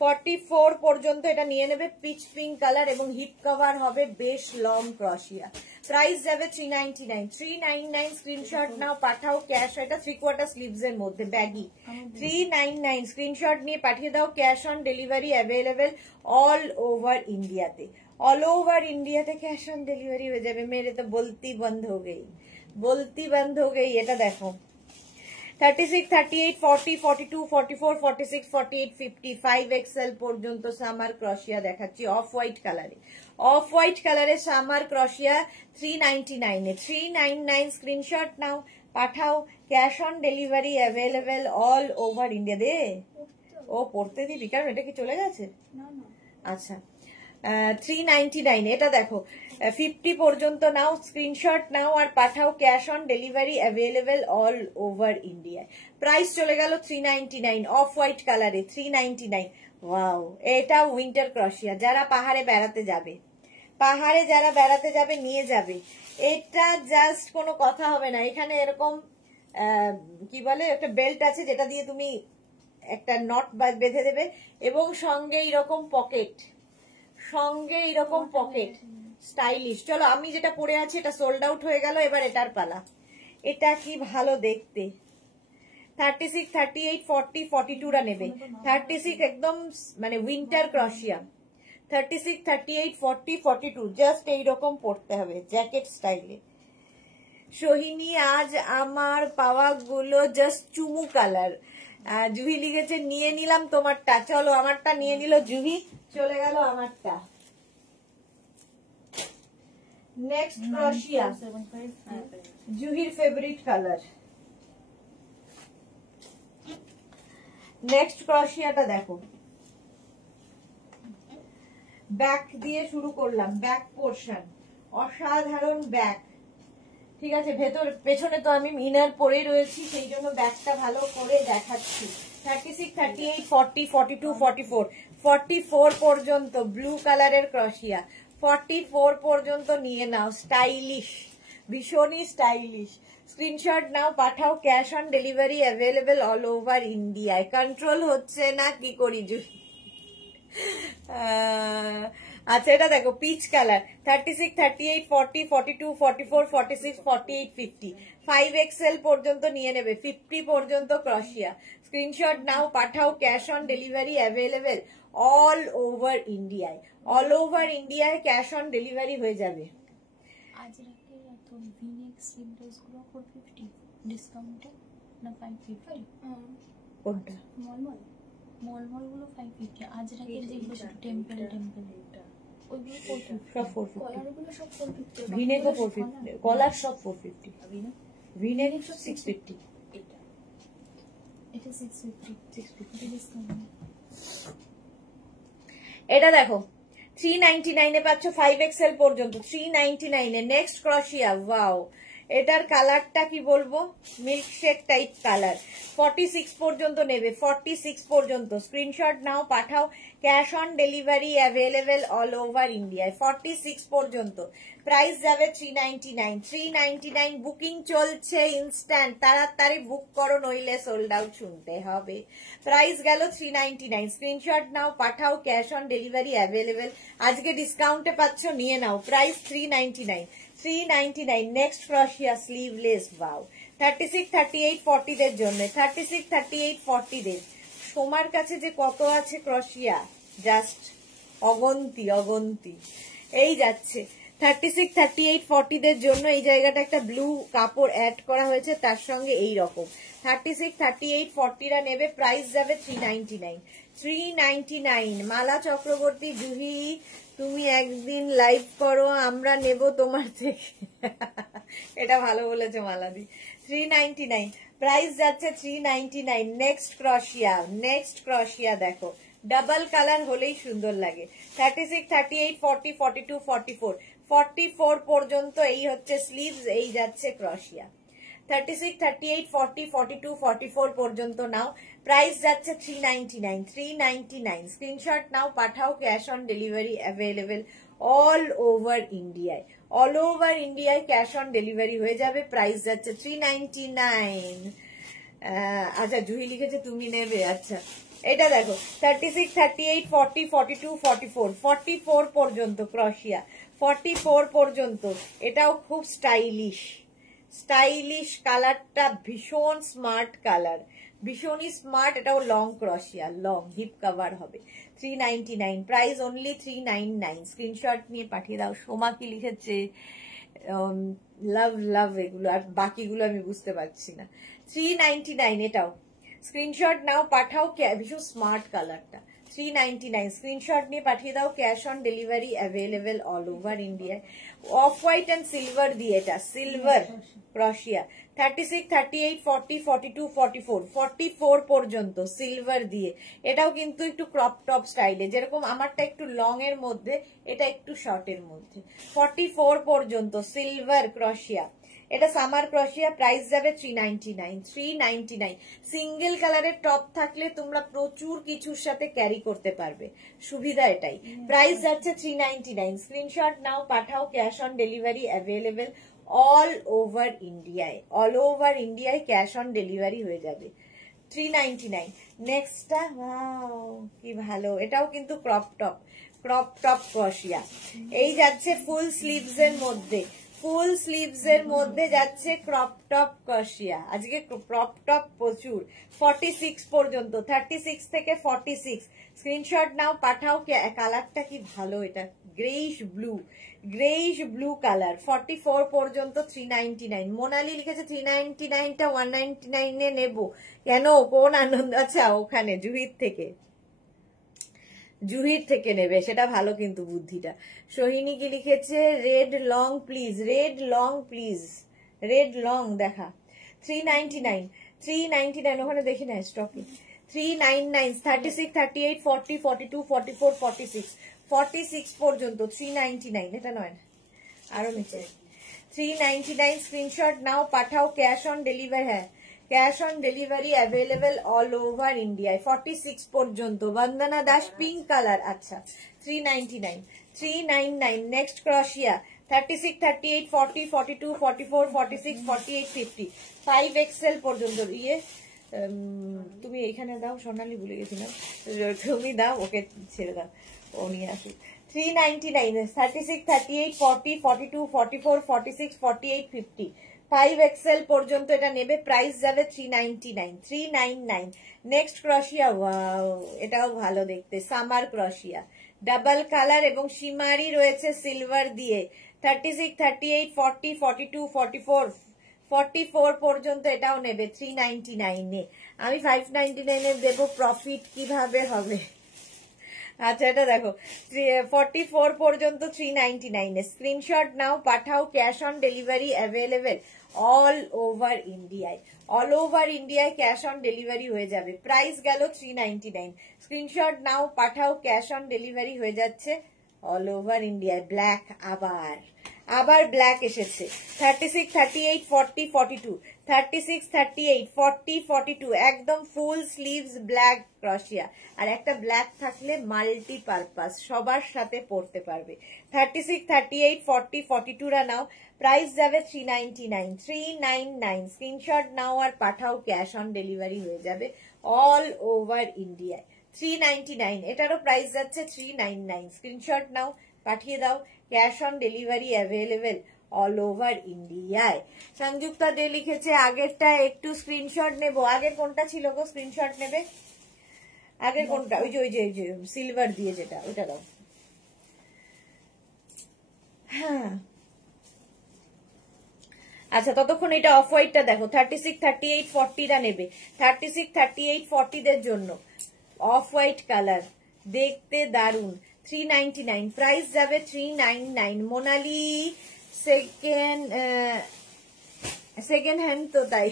44 পর্যন্ত এটা নিয়ে নেবে, পিচ পিঙ্ক কালার এবং হিপ কভার হবে, বেশ লং ক্রশিয়া। প্রাইস যাবে 399, 399। স্ক্রিনশট নাও, পাঠাও ক্যাশ। এটা 3/4 স্লিভস এর মধ্যে ব্যাগি। 399 স্ক্রিনশট নিয়ে পাঠিয়ে দাও। Cash on delivery available all over ইন্ডিয়াতে। ऑल ओवर इंडिया তে कैश ऑन डिलीवरी হয়ে যাবে। मेरे तो बोलती बंद हो गई, बोलती बंद हो गई। এটা দেখো 36, 38, 40, 42, 44, 46, 48, 55 XL পর্যন্ত সামার ক্রশিয়া দেখাচ্ছি অফ হোয়াইট কালারে। অফ হোয়াইট কালারে সামার ক্রশিয়া 399 এ। 399 স্ক্রিনশট নাও, পাঠাও। Cash on delivery available all over India. দে ও পড়তে দিবি, কারণ এটা কি চলে গেছে? আচ্ছা, 399 এটা দেখো 50 পর্যন্ত নাও, স্ক্রিনশট নাও আর পাঠাও। Cash on delivery available all over India. Price চলে গেল 399 অফ হোয়াইট কালারে। 399। ওয়াও, এটা উইন্টার ক্রশিয়া। যারা পাহাড়ে বেড়াতে যাবে, পাহাড়ে যারা বেড়াতে যাবে নিয়ে যাবে। এটা জাস্ট কোনো কথা হবে না। এখানে এরকম কি বলে একটা বেল্ট আছে, যেটা দিয়ে তুমি একটা নট বেঁধে দেবে, এবং সঙ্গে এইরকম পকেট, সঙ্গে এইরকম পকেট, স্টাইলিশ। চলো, আমি যেটা পরে আছি এটা সোল্ড আউট হয়ে গেল, এবার এটার পালা। এটা কি ভালো দেখতে। 36, 38, 40, 42 রা নেবে। 36 একদম মানে উইন্টার ক্রশিয়া। 36, 38, 40, 42 জাস্ট এইরকম পড়তে হবে জ্যাকেট স্টাইলে। সোহিনী আজ আমার পাওয়া গুলো জাস্ট চুমু কালার। জুহি লিখেছে নিয়ে নিলাম তোমারটা। চলো, আমারটা নিয়ে নিল জুহি, চলে গেল আমারটা। নেক্সট ক্রশিয়া, জুহির ফেভারিট কালার। নেক্সট ক্রশিয়াটা দেখো, ব্যাক দিয়ে শুরু করলাম। ব্যাক পোর্শন অসাধারণ ব্যাক, ঠিক আছে। ভেতর পেছনে তো আমি ইনার পরেই রয়েছি, সেই জন্য ব্যাকটা ভালো করে দেখাচ্ছি। 36, 38, 40, 42, 44, 44 পর্যন্ত ব্লু কালারের ক্রশিয়া। 44 পর্যন্ত নিয়ে নাও। স্টাইলিশ, ভীষণই স্টাইলিশ। স্ক্রিনশট নাও, পাঠাও। Cash on delivery available all over ইন্ডিয়ায়। কন্ট্রোল হচ্ছে না, কি করি জুহি। আচ্ছা, এটা দেখো পিচ কালার। 36, 38, 40, 42, 44, 46, 48, 50 5XL পর্যন্ত নিয়ে নেবে। 50 পর্যন্ত ক্রশিয়া। স্ক্রিনশট নাও, পাঠাও। Cash on delivery available all over ইন্ডিয়ায়। অল ওভার ইন্ডিয়ায় ক্যাশ অন ডেলিভারি হয়ে যাবে। আজ রাতে তো ভিনেক স্লিভলেস গুলো 450 ডিসকাউন্টে না 550। কোনটা? মলমল গুলো 550। আজ রাতে যেগুলো টেম্পল ওইগুলো 450। সব 450। কলারগুলো সব 450। ভিনেকও 450, কলার সব 450, ভিনেক 650। এটা 650 ডিসকাউন্ট। এটা দেখো 399 এ পাচ্ছ 5XL পর্যন্ত। 399 এ। নেক্সট ক্রশিয়া, ওয়াও, এটার কালারটা কি বলবো, মিল্কশেক টাইপ কালার। 46 পর্যন্ত নেবে। 46 পর্যন্ত স্ক্রিনশট নাও, পাঠাও। Cash on delivery available all over ইন্ডিয়ায়। 46 পর্যন্ত। প্রাইস যাবে 399, 399। বুকিং চলছে ইনস্ট্যান্ট, তাড়াতাড়ি বুক করো, নইলে সোল্ড আউট শুনতে হবে। প্রাইস গেল 399। স্ক্রিনশট নাও, পাঠাও। Cash on delivery available. আজকে ডিসকাউন্টে পাচ্ছ, নিয়ে নাও। প্রাইস 399, 399। নেক্সট ক্রশিয়া স্লিভলেস, ওয়াও। 36, 38, 40 দের জন্য। 36, 38, 40 দের। সোমার কাছে যে কত আছে ক্রশিয়া, জাস্ট অগন্তি অগন্তি। এই যাচ্ছে 36, 38, 40 দের জন্য এই জায়গাটা একটা ব্লু কাপড় অ্যাড করা হয়েছে, তার সঙ্গে এই রকম 36, 38, 40 রা নেবে, প্রাইস যাবে 399, 399। মালা চক্রবর্তী, জুহি তুমি একদিন লাইভ করো, আমরা নেব তোমার থেকে। এটা ভালো বলেছে মালাদি। 399 প্রাইস যাচ্ছে 399। নেক্সট ক্রশিয়া দেখো, ডাবল কালার হলেই সুন্দর লাগে। 36, 38, 40, 42, 44, 44 পর্যন্ত এই হচ্ছে স্লিভস, এই যাচ্ছে ক্রশিয়া। 36, 38, 40, 42, 44 পর্যন্ত নাও, প্রাইস যাচ্ছে 399, 399। স্ক্রিনশট নাও, পাঠাও, cash on delivery available all over ইন্ডিয়ায়, ক্যাশ অন ডেলিভারি হয়ে যাবে, প্রাইস যাচ্ছে 399। আচ্ছা, জুহি লিখেছে তুমি নেবে, আচ্ছা এটা দেখো 36, 38, 40, 42, 44, 44 পর্যন্ত ক্রশিয়া, 44 পর্যন্ত। এটাও খুব স্টাইলিশ কালারটা, ভীষণ স্মার্ট কালার, ভীষণই স্মার্ট। এটাও লং ক্রশিয়া, লং হিপ কভার হবে। 399 প্রাইস অনলি 399। স্ক্রিনশট নিয়ে পাঠিয়ে দাও। সোমা কি লিখেছে? লাভ এগুলো, আর বাকিগুলো আমি বুঝতে পারছি না। 399 এটাও। স্ক্রিনশট নাও, পাঠাও, ভীষণ স্মার্ট কালারটা। 399 স্ক্রিনশট নিয়ে পাঠিয়ে দাও, cash on delivery available all over ইন্ডিয়ায়। অফ হোয়াইট অ্যান্ড সিলভার দিয়ে, এটা সিলভার ক্রশিয়া। 36, 38, 40, 42, 44, 44 পর্যন্ত সিলভার দিয়ে। এটাও কিন্তু একটু ক্রপ টপ স্টাইলে, যেরকম আমারটা একটু লং এর মধ্যে, এটা একটু শর্টের মধ্যে। 44 পর্যন্ত সিলভার ক্রশিয়া। এটা সামার ক্রশিয়া, প্রাইস যাবে 399, 399। সিঙ্গেল কালারের টপ থাকলে তোমরা প্রচুর কিছুর সাথে ক্যারি করতে পারবে, সুবিধা এটাই। প্রাইস যাচ্ছে 399। স্ক্রিনশট নাও, পাঠাও, cash on delivery available all over ইন্ডিয়ায় ক্যাশ অন ডেলিভারি হয়ে যাবে। 399। নেক্সটটা কি ভালো, এটাও কিন্তু ক্রপ টপ ক্রশিয়া। এই যাচ্ছে ফুল স্লিভস এর মধ্যে যাচ্ছে ক্রপ টপ ক্রশিয়া। আজকে ক্রপ টপ প্রচুর। 46 পর্যন্ত, 36 থেকে 46। স্ক্রিনশট নাও, পাঠাও, কালারটা কি ভালো, এটা গ্রেইশ ব্লু কালার। 44 পর্যন্ত 399। মোনালি লিখেছে 399টা 199 এ নেবো কেন, কোন আনন্দ। আচ্ছা, ওখানে জুহির থেকে নেবে, সেটা ভালো কিন্তু বুদ্ধিটা। সোহিনী কি লিখেছে? রেড লং দেখা। 399 ওখানে দেখি না স্টকে। 399 36, 38, 40, 42, 44, 46 পর্যন্ত 399। এটা নয়, আরো নিচে 399। স্ক্রিনশট নাও, পাঠাও, ক্যাশ অন ডেলিভারি। হ্যাঁ, cash on delivery available all over ইন্ডিয়ায়। 46 পর্যন্ত। Bandana Das, pink colour. আচ্ছা, 399। নেক্সট ক্রশিয়া। 36, 38, 40, 42, 44, 46, 48, 50, 5XL পর্যন্ত। তুমি এইখানে দাও, সোনালি ভুলে গেছিলাম, তুমি দাও, ওকে ছেড়ে দাও, ও নিয়ে আসুক। 399, 36, 38, 40, 42, 44, 46, 48, 50, 5XL পর্যন্ত এটা নেবে, প্রাইস যাবে 399, 399। নেক্সট ক্রশিয়া, ওয়াও, এটাও ভালো দেখতে, সামার ক্রশিয়া, ডাবল কালার এবং শিমারি রয়েছে সিলভার দিয়ে। 36, 38, 40, 42, 44 পর্যন্ত এটাও নেবে 399 এ। আমি 599 এ দেবো, প্রফিট কিভাবে হবে? আচ্ছা, এটা দেখো 44 পর্যন্ত 399 এ। স্ক্রিনশট নাও, পাঠাও, cash on delivery available all over ইন্ডিয়ায় ক্যাশ অন ডেলিভারি হয়ে যাবে। প্রাইস গেল 399। স্ক্রিনশট নাও, পাঠাও, ক্যাশ অন ডেলিভারি হয়ে যাচ্ছে অল ওভার ইন্ডিয়ায়। ব্ল্যাক, আবার ব্ল্যাক এসেছে। 36, 38, 40, 42, 36, 38, 40, 42, একদম ফুল স্লিভস ব্ল্যাক ক্রশিয়া। আর একটা ব্ল্যাক থাকলে মাল্টিপারপাস, সবার সাথে পরতে পারবে। 36, 38, 40, 42 রা নাও, প্রাইস যাবে 399, 399। স্ক্রিনশট নাও আর পাঠাও, ক্যাশ অন ডেলিভারি হয়ে যাবে অল ওভার ইন্ডিয়ায়। 399, এটারও প্রাইস যাচ্ছে 399। স্ক্রিনশট নাও, পাঠিয়ে দাও, cash on delivery available all over ইন্ডিয়ায়। সংযুক্তা দে লিখেছে আগেরটা একটু স্ক্রিনশট নেব। আগের কোনটা ছিল গো, স্ক্রিনশট নেবে? আগের কোনটা? ওই যে সিলভার দিয়ে যেটা, ওটা দাও। হ্যাঁ আচ্ছা, ততক্ষণ এটা অফ হোয়াইটটা দেখো। 36, 38, 40রা নেবে। 36, 38, 40দের জন্য অফ হোয়াইট কালার, দেখতে দারুন। 399 প্রাইস যাবে 399। মোনালি সেকেন্ড হ্যান্ড তো তাই।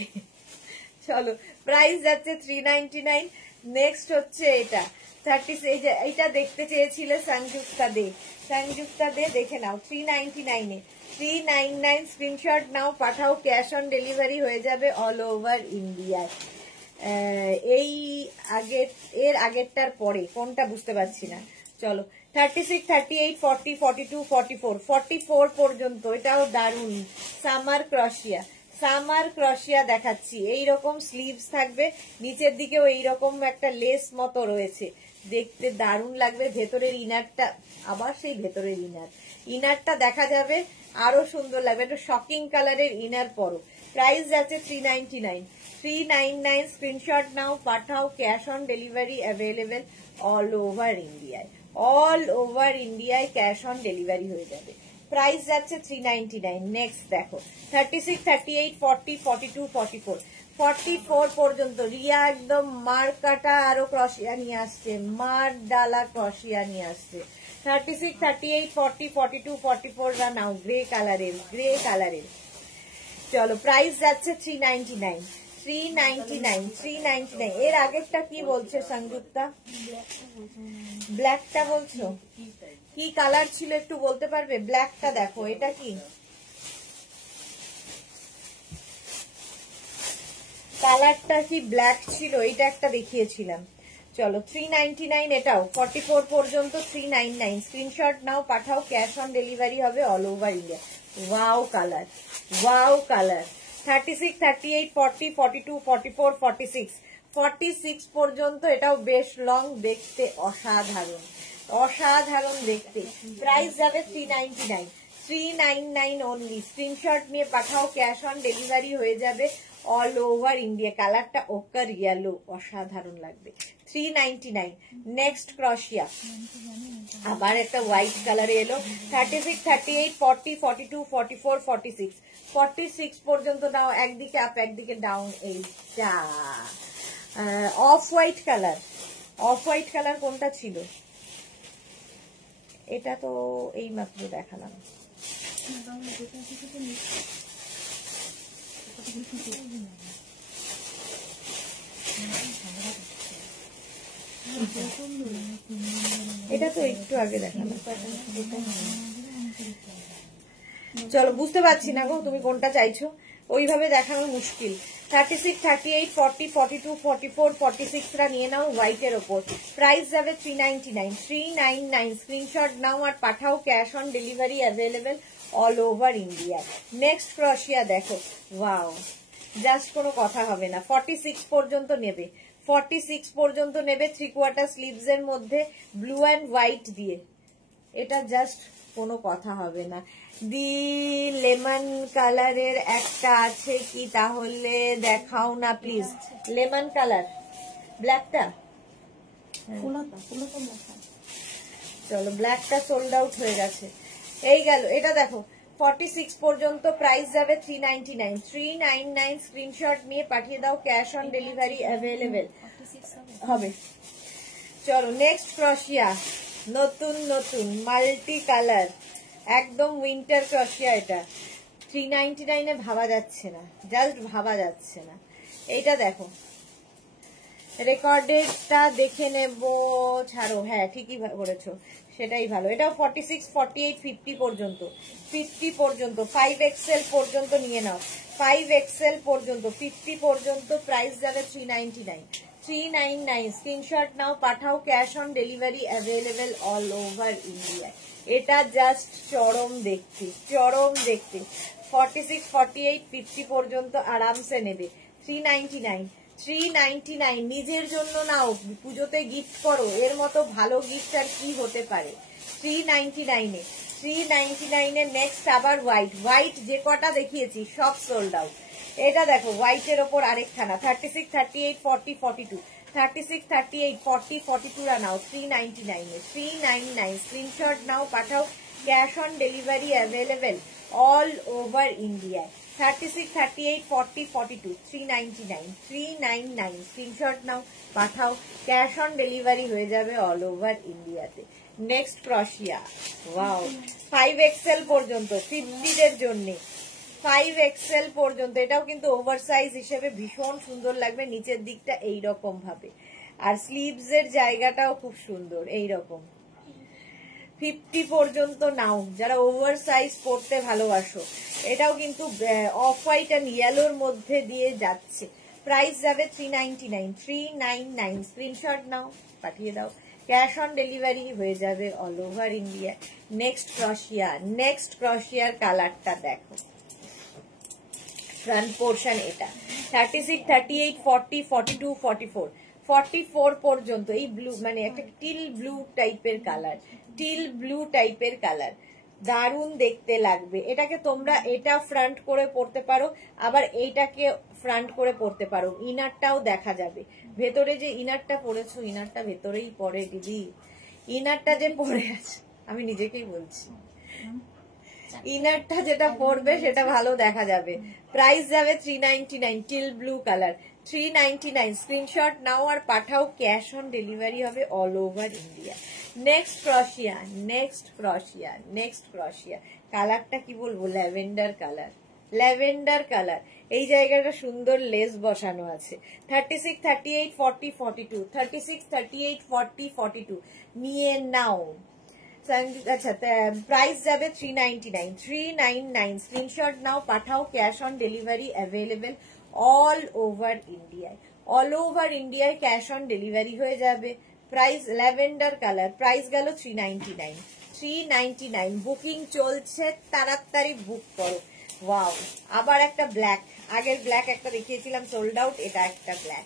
চলো প্রাইস যাচ্ছে 399। নেক্সট হচ্ছে এটা 30, এইটা দেখতে চেয়েছিলে সংযুক্তা দে দেখে নাও। 399 399 স্ক্রিনশট নাও, পাঠাও, ক্যাশ অন ডেলিভারি হয়ে যাবে অল ওভার ইন্ডিয়ায়। এর আগেরটার পরে কোনটা বুঝতে পারছি না। চলো 36, 38, 40, 42, 44, 44 পর্যন্ত। এটাও দারুন সামার ক্রশিয়া দেখাচ্ছি। এইরকম স্লিভস থাকবে, নিচের দিকেও এইরকম একটা লেস মতো রয়েছে, দেখতে দারুণ লাগবে। ভেতরের ইনারটা, আবার সেই ভেতরের ইনারটা দেখা যাবে, আরো সুন্দর লাগবে। একটা শকিং কালারের ইনার পরো। প্রাইস যাচ্ছে 399 399। স্ক্রিনশট নাও, পাঠাও, cash on delivery available all over ইন্ডিয়ায় ক্যাশ অন ডেলিভারি হয়ে যাবে। প্রাইস যাচ্ছে 399। নেক্সট দেখো 36, 38, 40, 42, 44 44 পর্যন্ত। রিয়া একদম মার কাটা আরো ক্রশিয়া নিয়ে আসছে, মার ডালা ক্রশিয়া নিয়ে আসছে। 36, 38, 40, 42, 44 রা নাও, গ্রে কালারের। চলো প্রাইস যাচ্ছে 399 399। এর আগেরটা কি বলছে সংযুক্তা? ব্ল্যাকটা বলছো? কি কালার ছিল একটু বলতে পারবে? ব্ল্যাকটা দেখো, এটা কি কালারটা? কি ব্ল্যাক ছিল? এটা একটা দেখিয়েছিলাম। চলো 399 এটাও 44 পর্যন্ত 399। স্ক্রিনশট নাও, পাঠাও, ক্যাশ অন ডেলিভারি হবে all over India. Wow colour 36, 38, 40, 42, 44, 46 পর্যন্ত। এটাও বেশ লং, দেখতে অসাধারণ দেখতে। প্রাইস যাবে 399 অনলি। স্ক্রিনশট নিয়ে পাঠাও, ক্যাশ অন ডেলিভারি হয়ে যাবে অল ওভার ইন্ডিয়া। কালারটা ওকার ইয়েলো, অসাধারণ লাগবে। 399। নেক্সট ক্রশিয়া, আবার একটা হোয়াইট কালারে এলো। 36, 38, 40, 42, 44, 46 পর্যন্ত নাও। একদিকে আপ একদিকে ডাউন। এইটা অফ হোয়াইট কালার কোনটা ছিল? এটা তো এই মাত্র দেখালাম। এটা তো একটু আগে দেখালাম। চলো বুঝতে পারছি না গো তুমি কোনটা চাইছো, ওইভাবে দেখানো মুশকিল। 36, 38, 40, 42, 44, 46 রা নিয়ে নাও হোয়াইটের ওপর। প্রাইস যাবে 399 স্ক্রিনশট নাও আর পাঠাও, cash on delivery available all over India. Next ক্রশিয়া দেখো, ওয়াও, জাস্ট কোনো কথা হবে না। 46 পর্যন্ত নেবে, 46 পর্যন্ত নেবে। 3/4 স্লিভস এর মধ্যে ব্লু অ্যান্ড হোয়াইট দিয়ে, এটা জাস্ট কোনো কথা হবে না। দি লেমন কালারের একটা আছে কি, তাহলে দেখাও না প্লিজ। লেমন কালার ব্ল্যাকটা, চলো ব্ল্যাকটা সোল্ড আউট হয়ে গেছে, এই গেল। এটা দেখো 46 পর্যন্ত। প্রাইস যাবে 399 স্ক্রিনশট নিয়ে পাঠিয়ে দাও, ক্যাশ অন ডেলিভারি অ্যাভেলেবেল হবে। চলো নেক্সট ক্রশিয়া, নতুন মাল্টি কালার, একদম উইন্টার ক্রশিয়া। এটা 399 ভাবা যাচ্ছে না, জাস্ট ভাবা যাচ্ছে না। এইটা দেখো, রেকর্ডেডটা দেখে নেব, ছাড়ো। হ্যাঁ ঠিকই করেছো, সেটাই ভালো। এটাও 46, 48, 50 পর্যন্ত। 5XL পর্যন্ত নিয়ে নাও, 5XL পর্যন্ত, 50 পর্যন্ত। প্রাইস যাবে 399 স্ক্রিনশট নাও, পাঠাও, cash on delivery available all over India. এটা জাস্ট চরম দেখতে 46, 48, 50 পর্যন্ত আরামসে নেবে। 399 নিজের জন্য নাও, পুজোতে গিফট করো, এর মতো ভালো গিফট আর কি হতে পারে। 399 নেক্সট আবার হোয়াইট যে কটা দেখিয়েছি সব সোল্ড আউট। এটা দেখো হোয়াইটের ওপর আরেকখানা 36, 38, 40, 42, 36, 38, 40, 42 রা নাও 399 স্ক্রিনশট নাও, পাঠাও, cash on delivery available all over ইন্ডিয়ায়। 36, 38, 40, 42, 399, 399 স্ক্রিনশট নাও, পাঠাও, ক্যাশ অন ডেলিভারি হয়ে যাবে অল ওভার ইন্ডিয়াতে। নেক্সট ক্রশিয়া, ওয়াও 5XL পর্যন্ত 50 দের জন্য, 5XL পর্যন্ত। এটাও কিন্তু ওভার সাইজ হিসেবে ভীষণ সুন্দর লাগবে, নিচের দিকটা এইরকম ভাবে, আর স্লিভস এর জায়গাটাও খুব সুন্দর এইরকম। 50 পর্যন্ত নাও যারা ওভার সাইজ পরতে ভালোবাসো। এটাও কিন্তু অফ হোয়াইট এন্ড ইয়েলোর মধ্যে দিয়ে যাচ্ছে। প্রাইস যাবে 399, 399 স্ক্রিনশট নাও, পাঠিয়ে দাও, ক্যাশ অন ডেলিভারি হয়ে যাবে অল ওভার ইন্ডিয়া। নেক্সট ক্রশিয়া, নেক্সট ক্রশিয়ার কালারটা দেখো, ফ্রন্ট পোর্শন এটা 36, 38, 40, 42, 44, 44 পর্যন্ত এই ব্লু, মানে একটা টিল ব্লু টাইপের কালার, টিল ব্লু টাইপের কালার, দারুণ দেখতে লাগবে। এটাকে তোমরা এটা ফ্রন্ট করে পরতে পারো, আবার এইটাকে ফ্রন্ট করে পরতে পারো, ইনারটাও দেখা যাবে। ভেতরে যে ইনারটা পরেছো, ইনারটা ভেতরেই পরে দিদি, ইনারটা যে পরে আছে, আমি নিজেকেই বলছি, ইনারটা যেটা পরবে সেটা ভালো দেখা যাবে। প্রাইস যাবে 399, টিল ব্লু কালার, 399 স্ক্রিনশট নাও আর পাঠাও, ক্যাশ অন ডেলিভারি হবে অল ওভার ইন্ডিয়া। নেক্সট ক্রশিয়া, নেক্সট ক্রশিয়া, নেক্সট ক্রশিয়া, কালারটা কি বলবো, ল্যাভেন্ডার কালার, ল্যাভেন্ডার কালার। এই জায়গাটা সুন্দর লেস বসানো আছে। 36, 38, 40, 42, 36, 38, 40, 42 নিয়ে নাও। আচ্ছা, প্রাইস যাবে 399, 399 স্ক্রিনশট নাও, পাঠাও, cash on delivery available all over ইন্ডিয়ায়, অল ওভার ইন্ডিয়ায় ক্যাশ অন ডেলিভারি হয়ে যাবে। প্রাইস ল্যাভেন্ডার কালার, প্রাইস গেল 399, 399 বুকিং চলছে, তাড়াতাড়ি বুক করো। ওয়াও, আবার একটা ব্ল্যাক, আগের ব্ল্যাক একটা দেখিয়েছিলাম সোল্ড আউট, এটা একটা ব্ল্যাক,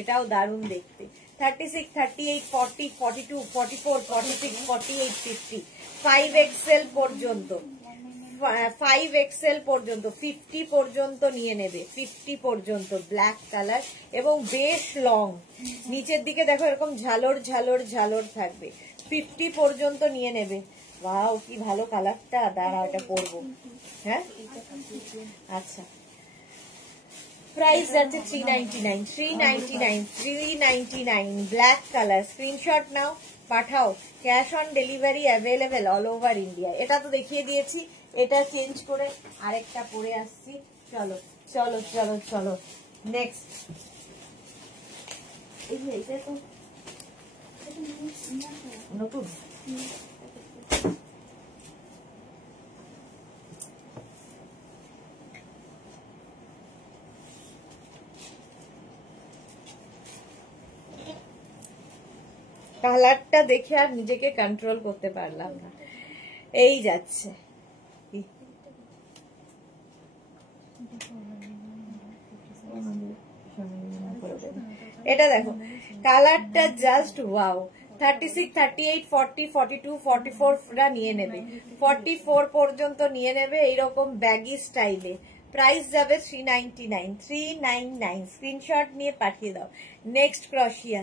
এটাও দারুণ দেখতে। 36, 38, 40, 42, 44, 46, 48, 50, 5XL পর্যন্ত, 5XL পর্যন্ত, 50 পর্যন্ত নিয়ে নেবে, 50 পর্যন্ত ব্ল্যাক কালার এবং বেশ লং, নিচের দিকে দেখো এরকম ঝালর ঝালর ঝালর থাকবে, 50 পর্যন্ত নিয়ে নেবে। ওয়াও, কি ভালো কালারটা, দাঁড়া এটা পরবো। হ্যাঁ, আচ্ছা, প্রাইস যাচ্ছে 399, 399, 399 ব্ল্যাক কালার, স্ক্রিনশট নাও, পাঠাও, cash on delivery available all over India. এটা তো দেখিয়ে দিয়েছি, এটা চেঞ্জ করে আরেকটা পরে আসছি। চলো চলো চলো চলো, নেক্সট। এটা তো নতুন, কালারটা দেখে আর নিজেকে কন্ট্রোল করতে পারলাম না, এই যাচ্ছে। এটা দেখো কালারটা জাস্ট ওয়াও। 36, 38, 40, 42, 44 নিয়ে নেবে, 44 পর্যন্ত নিয়ে নেবে এইরকম ব্যাগি স্টাইলে। প্রাইস যাবে 399, 399 স্ক্রিনশট নিয়ে পাঠিয়ে দাও। নেক্সট ক্রশিয়া,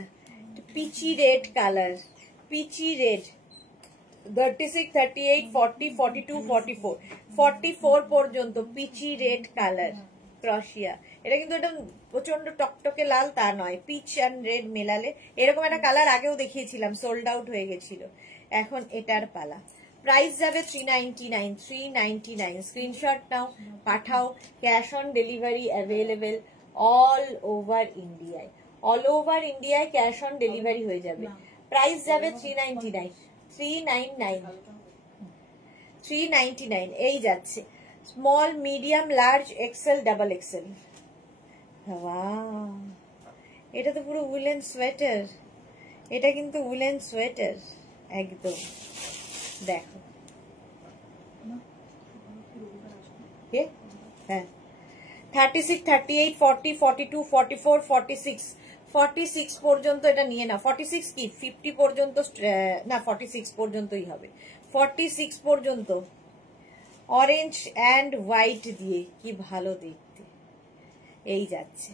peachy red colour, peachy red, 36, 38, 40, 42, 44, 44 পর্যন্ত পিচি রেড কালার ক্রশিয়া। এটা কিন্তু এটা প্রচন্ড টকটকে লাল তা নয়, পিচ অ্যান্ড রেড মেলালে এরকম একটা কালার আগেও দেখিয়েছিলাম, সোল্ড আউট হয়ে গেছিল, এখন এটার পালা। প্রাইস যাবে 399, 399 স্ক্রিনশট নাও, পাঠাও, cash on delivery available all over ইন্ডিয়ায়, অল ওভার ইন্ডিয়ায় ক্যাশ অন ডেলিভারি হয়ে যাবে। প্রাইস যাবে 399, 399, 399 এই যাচ্ছে। Small, medium, large, XL, double XL. এটা তো পুরো উলেন সোয়েটার, এটা কিন্তু উলেন সোয়েটার একদম, দেখো। হ্যাঁ, 36, 38, 40, 42, 44, 46, 46 পর্যন্ত এটা নিয়ে না। 46 কি 50 পর্যন্ত না, 46 পর্যন্তই হবে, 46 পর্যন্ত। অরেঞ্জ অ্যান্ড হোয়াইট দিয়ে কি ভালো দেখতে, এই যাচ্ছে।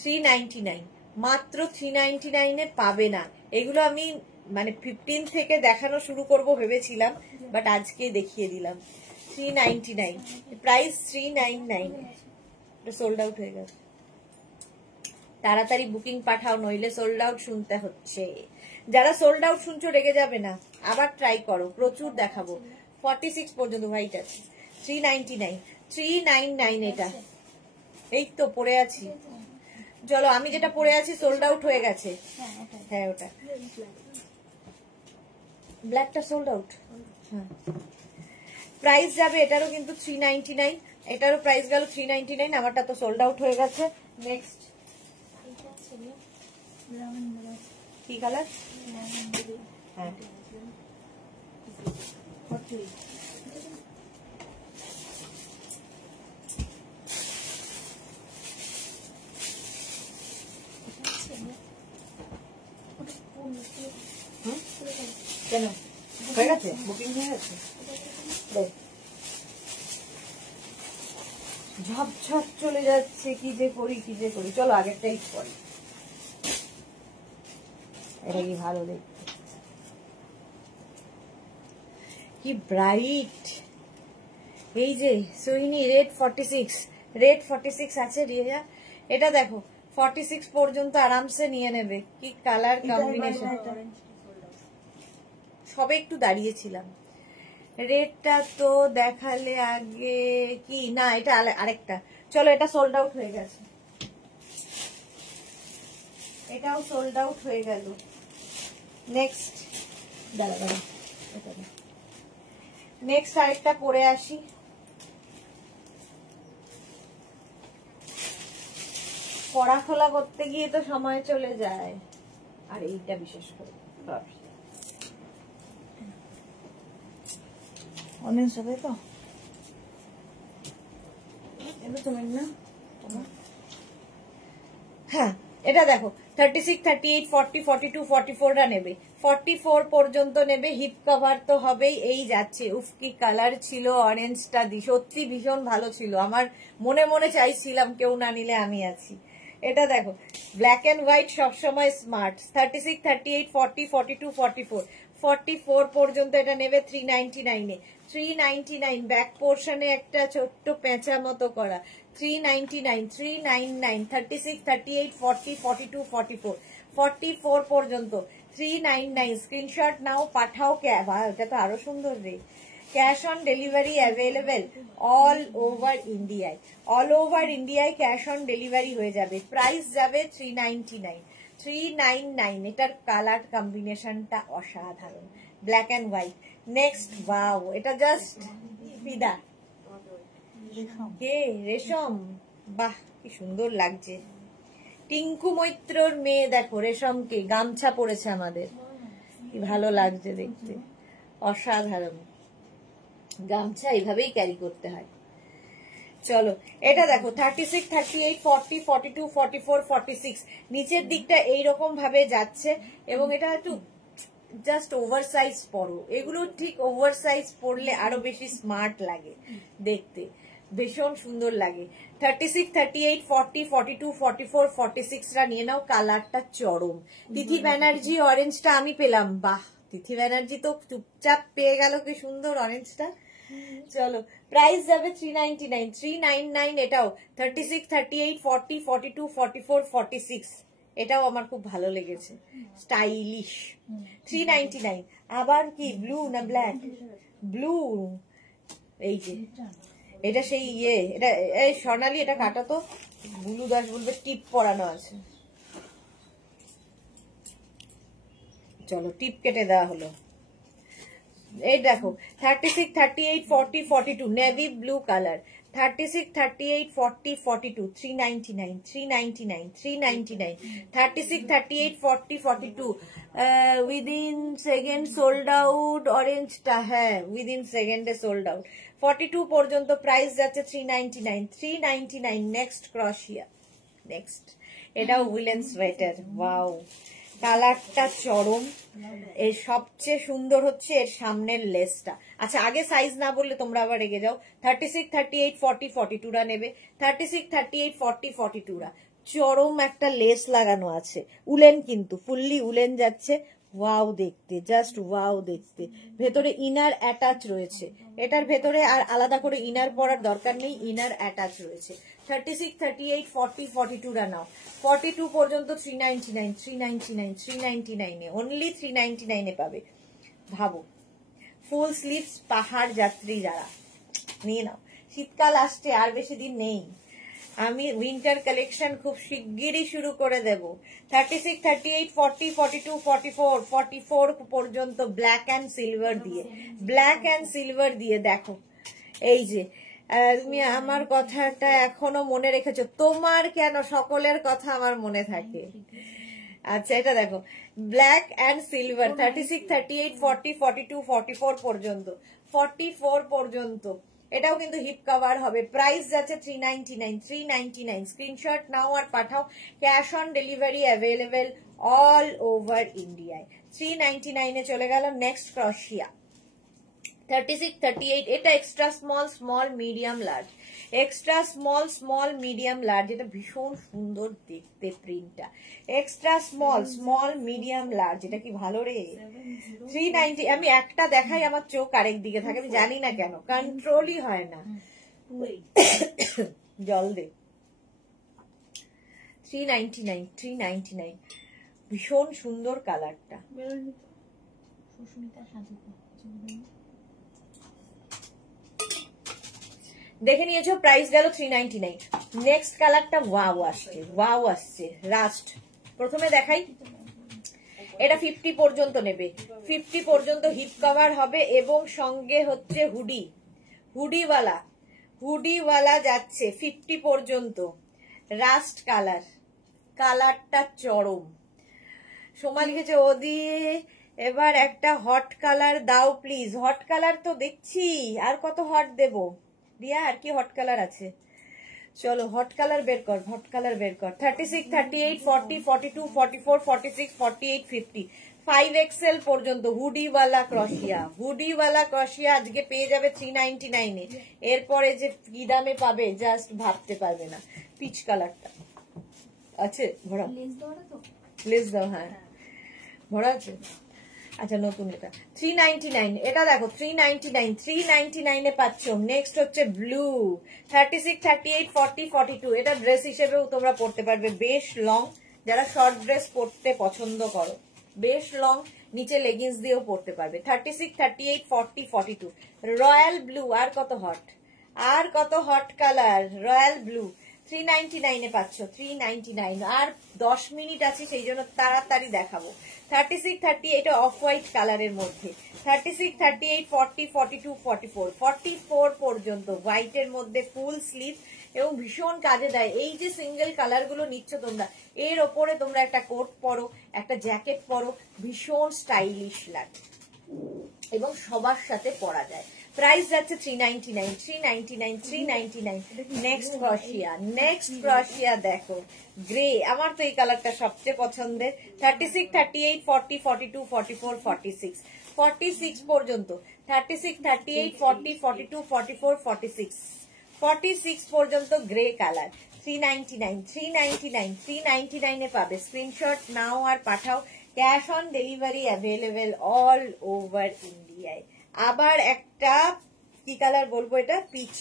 399, মাত্র 399 পাবে না। এগুলো আমি মানে 15 থেকে দেখানো শুরু করব ভেবেছিলাম, বাট আজকে দেখিয়ে দিলাম। 399 প্রাইস, 399। এটা সোল্ড আউট হয়ে গেছে, তাড়াতাড়ি বুকিং পাঠাও, নইলে সোল্ড আউট শুনতে হচ্ছে। যারা সোল্ড আউট শুনছো রেগে যাবে না, আবার ট্রাই করো, প্রচুর দেখাবো। 46 পর্যন্ত হোয়াইট আছে। 399, 399 এটা। এই তো পরে আছি, চলো আমি যেটা পরে আছি সোল্ড আউট হয়ে গেছে। হ্যাঁ ওটা ব্ল্যাকটা সোল্ড আউট। হ্যাঁ প্রাইস যাবে এটারও কিন্তু 399, এটারও প্রাইস গেল 399, আমারটা তো সোল্ড আউট হয়ে গেছে। নেক্সট কি কালার? হ্যাঁ কেন হয়ে গেছে, বুকিং হয়ে গেছে। ঝপ ঝপ চলে যাচ্ছে, কি যে করি কি যে করি। চলো আগেরটাই করি, এটা কি ভালো দেখতে, কি ব্রাইট। এই যে সোহিনী রেড 46, রেড 46 আছে রিয়া, এটা দেখো 46 পর্যন্ত আরামসে নিয়ে নেবে। কি কালার কম্বিনেশন, সবে একটু দাঁড়িয়েছিলাম। রেডটা তো দেখালে আগে কি না, এটা আরেকটা। চলো এটা সোল্ড আউট হয়ে গেছে, এটাও সোল্ড আউট হয়ে গেল। নেক্সট দাঁড়া, নেক্সট আরেকটা পরে আসি। পড়া খোলা করতে গিয়ে তো সময় চলে যায়, আর এইটা বিশেষ করে অনেক সবাই তো তুমি না। হ্যাঁ এটা দেখো 36, 38, 40, 42, 44টা নেবে, 44 পর্যন্ত নেবে। হিপ কভার তো হবেই। এই যাচ্ছে, উফ কি কালার ছিল অরেঞ্জটা, সত্যি ভীষণ ভালো ছিল। আমার মনে মনে চাইছিলাম কেউ না নিলে আমি আছি। এটা দেখো ব্ল্যাক এন্ড হোয়াইট সবসময় স্মার্ট। 36, 38, 40, 42, 44, 44 পর্যন্ত এটা নেবে 399 এ। 399 ব্যাক পোর্শনে একটা ছোট্ট পেঁচা মতো করা। 399, 399, 36, 38, 40, 42, 44, 44 পর্যন্ত 399। স্ক্রিনশট নাও, পাঠাও। এটা তো আরো সুন্দর রে। Cash on delivery available all over ইন্ডিয়ায়, অল ওভার ইন্ডিয়ায় ক্যাশ অন ডেলিভারি হয়ে যাবে। প্রাইস যাবে 399, 399। এটার কালার কম্বিনেশনটা অসাধারণ, black and white. Next wow, এটা জাস্ট ফিদা। কে রেশম, বাহ কি সুন্দর লাগছে। টিঙ্কু মৈত্রর মেয়ে দেখো রেশমকে গামছা পরেছে আমাদের, কি ভালো লাগছে দেখতে, অসাধারণ। গামছা এইভাবেই ক্যারি করতে হয়। চলো এটা দেখো 36, 38, 40, 42, 44, 46 নিচের দিকটা এইরকম ভাবে যাচ্ছে, এবং এটা একটু জাস্ট ওভার সাইজ পরো। এগুলো ঠিক ওভার সাইজ পরলে আরো বেশি স্মার্ট লাগে দেখতে, ভীষণ সুন্দর লাগে। 36, 38, 40, 42, 44, 46টা নিয়ে নাও। কালারটা চরম। তিথি ব্যানার্জি অরেঞ্জটা আমি পেলাম, বাহ তিথি ব্যানার্জি তো চুপচাপ পেয়ে গেল, কি সুন্দর অরেঞ্জটা। চলো প্রাইস যাবে 399, 399 এটাও। 36, 38, 40, 42, 44, 46 এটাও আমার খুব ভালো লেগেছে, স্টাইলিশ। 399। আবার কি ব্লু না ব্ল্যাক? ব্লু। এই যে এটা সেই ইয়ে, এটা এই স্বর্ণালী এটা কাটা তো, বুলু দাস বলবে টিপ পরানো আছে। চলো টিপ কেটে দেওয়া হলো। এই দেখো 36, 38, 40, 42 navy blue colour. 36, 38, 40, 42 399, 399, 399। 36, 38, 40, 42 within second sold out. অরেঞ্জটা হ্যাঁ উইদিন সেকেন্ডে সোল্ড আউট। 42 পর্যন্ত প্রাইস যাচ্ছে 399, 399। নেক্সট ক্রশিয়া, নেক্সট এটাও উইলেন সোয়েটার। ওয়াও কালারটা চরম। এর সবচেয়ে সুন্দর হচ্ছে এর সামনের লেসটা। আচ্ছা আগে সাইজ না বললে তোমরা আবার রেগে যাও। 36, 38, 40, 42রা নেবে। 36, 38, 40, 42রা চরম একটা লেস লাগানো আছে, উলেন কিন্তু ফুললি উলেন যাচ্ছে। ওয়াও দেখতে, জাস্ট ওয়াও দেখতে। ভেতরে ইনার অ্যাটাচ রয়েছে, এটার ভেতরে আর আলাদা করে ইনার পরার দরকার নেই, ইনার অ্যাটাচ রয়েছে। 36, 38, 40, 42 নাও। 42 পর্যন্ত 399, 399, 399 অনলি 399 পাবে। ভাবো, ফুল স্লিভস পাহাড় যাত্রী যারা, নিয়ে নাও। শীতকাল আসছে, আর বেশি দিন নেই। আমি উইন্টার কালেকশন খুব শিগগিরই শুরু করে দেব। 36, 38, 40, 42, 44, 44 পর্যন্ত ব্ল্যাক অ্যান্ড সিলভার দিয়ে, ব্ল্যাক অ্যান্ড সিলভার দিয়ে দেখো। এই যে তুমি আমার কথাটা এখনো মনে রেখেছো, তোমার কেন, সকলের কথা আমার মনে থাকে। আচ্ছা, এটা দেখো, ব্ল্যাক অ্যান্ড সিলভার 36, 38, 40, 42, 44 পর্যন্ত, 44 পর্যন্ত। এটাও কিন্তু হিপ কভার হবে। প্রাইস যাচ্ছে 399, 399। স্ক্রিনশট নাও আর পাঠাও। Cash on delivery available all over ইন্ডিয়ায়। 399 চলে গেল। নেক্সট ক্রশিয়া 36, 38, এটা extra small, small, medium, large. Extra small, small, medium, large. এটা ভীষণ সুন্দর দেখতে প্রিন্টটা। Extra small, small, medium, large. এটা কি ভালো রে। 390। আমি একটা দেখাই, আমার চোখ আরেক দিকে থাকে, আমি জানি না কেন, কন্ট্রোলই হয় না। জল দে। 399, 399। ভীষণ সুন্দর কালারটা। দেখে নিয়েছো, প্রাইস গেল 399। নেক্সট কালারটা ওয়াও আসছে, ওয়াও আসছে। লাস্ট প্রথমে দেখাই, এটা 50 পর্যন্ত নেবে। 50 পর্যন্ত হিপ কভার হবে এবং সঙ্গে হচ্ছে হুডি, হুডিওয়ালা, হুডিওয়ালা যাচ্ছে 50 পর্যন্ত। রাস্ট কালার, কালারটা চরম। সোমা লিখেছে ওদি এবার একটা হট কালার দাও প্লিজ। হট কালার তো দেখছি, আর কত হট দেব রিয়া, আর কি হট কালার আছে? চলো হট কালার বের কর, হট কালার বের কর। 36, 38, 40, 42, 44, 46, 48, 50, 5XL পর্যন্ত হুডিওয়ালা ক্রশিয়া। হুডিওয়ালা ক্রশিয়া আজকে পেয়ে যাবে 399 এরপরে যে কি দামে পাবে জাস্ট ভাবতে পারবে না। পিচ কালারটা আছে, ভরা লেস দাও। হ্যাঁ ভরা আছে। আচ্ছা, নতুন এটা 399। এটা দেখো 399, 399 পাচ্ছ। নেক্সট হচ্ছে ব্লু 36, 38, 40, 42। এটা ড্রেস হিসেবেও তোমরা পড়তে পারবে, বেশ লং। যারা শর্ট ড্রেস পরতে পছন্দ করো, বেশ লং, নিচে লেগিংস দিয়েও পরতে পারবে। 36, 38, 40, 42। রয়্যাল ব্লু, আর কত হট, আর কত হট কালার। রয়্যাল ব্লু 399 পাচ্ছ। 399। আর 10 মিনিট আছে, সেই জন্য তাড়াতাড়ি দেখাবো। 36, 30, এটা অফ হোয়াইট কালারের মধ্যে। 36, 38, 40, 42, 44, 44 পর্যন্ত হোয়াইটের মধ্যে ফুল স্লিভ এবং ভীষণ কাজে দেয়। এই যে সিঙ্গেল কালার গুলো নিচ্ছ তোমরা, এর ওপরে তোমরা একটা কোট পরো, একটা জ্যাকেট পরো, ভীষণ স্টাইলিশ লাগে এবং সবার সাথে পরা যায়। প্রাইস যাচ্ছে 399, 399, 399। নেক্সট ক্রশিয়া, নেক্সট ক্রশিয়া দেখো গ্রে। আমার তো এই কালারটা সবচেয়ে পছন্দের। 36, 38, 40, 42, 44, 46, 46 পর্যন্ত। 36, 38, 40, 42, 44, 46, 46 পর্যন্ত গ্রে কালার। 399, 399, 399 পাবে। স্ক্রিনশট নাও আর পাঠাও। Cash on delivery available all over ইন্ডিয়ায়। আবার একটা কি কালার বলবো, এটা পিচ,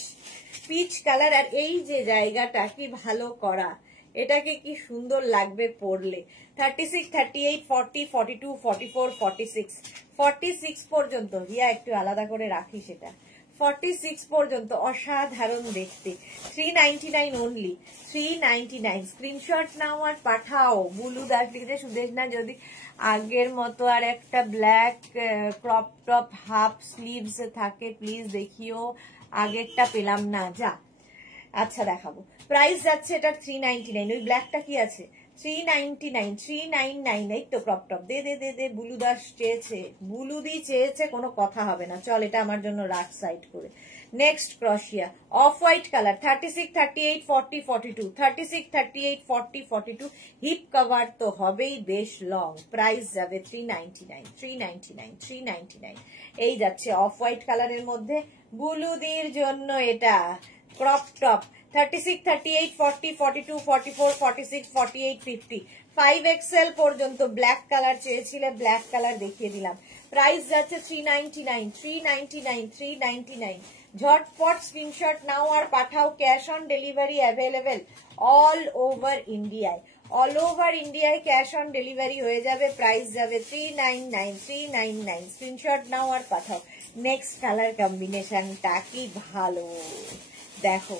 পিচ কালার। আর এই যে জায়গাটা কি ভালো করা, এটাকে কি সুন্দর লাগবে পরলে। 36, 38, 40, 42, 44, 46, 46 পর্যন্ত। হিয়া একটু আলাদা করে রাখি সেটা। 46 পর্যন্ত অসাধারণ দেখতে। 399 অনলি, 399। স্ক্রিনশট নাও আর পাঠাও। বুলু দাস লিখেছে সুদেশ না যদি আগের মতো আর একটা black crop top half sleeves থাকে প্লিজ দেখিও, আগেরটা পেলাম না যা। আচ্ছা দেখাবো। প্রাইস যাচ্ছে এটা 399। ওই ব্ল্যাকটা কি আছে? 399, 399। এই তো ক্রপ টপ। দে দে দে দে, বুলু দাস চেয়েছে, বুলুদি চেয়েছে, কোনো কথা হবে না। চল এটা আমার জন্য রাখ সাইড করে। নেক্সট ক্রশিয়া off white colour 36, 38, 40, 42, 36, 38, 40, 42। Hip cover তো হবেই, বেশ লং। প্রাইস যাবে 399, 399, 399। এই যাচ্ছে অফ হোয়াইট কালারের মধ্যে বুলুদির জন্য এটা ক্রপ টপ। 36, 38, 40, 42, 44, 46, 48, 50, 5XL পর্যন্ত ব্ল্যাক কালার চেয়েছিলে, ব্ল্যাক কালার দেখিয়ে দিলাম। প্রাইস যাচ্ছে 399, 399, 399। ঝটপট স্ক্রিনশট নাও আর পাঠাও, cash on delivery available all over ইন্ডিয়ায়। অল ওভার ইন্ডিয়ায় ক্যাশ অন ডেলিভারি হয়ে যাবে। প্রাইস যাবে 399, 399। স্ক্রিনশট নাও আর পাঠাও। নেক্সট কালার কম্বিনেশনটা কি ভালো দেখো,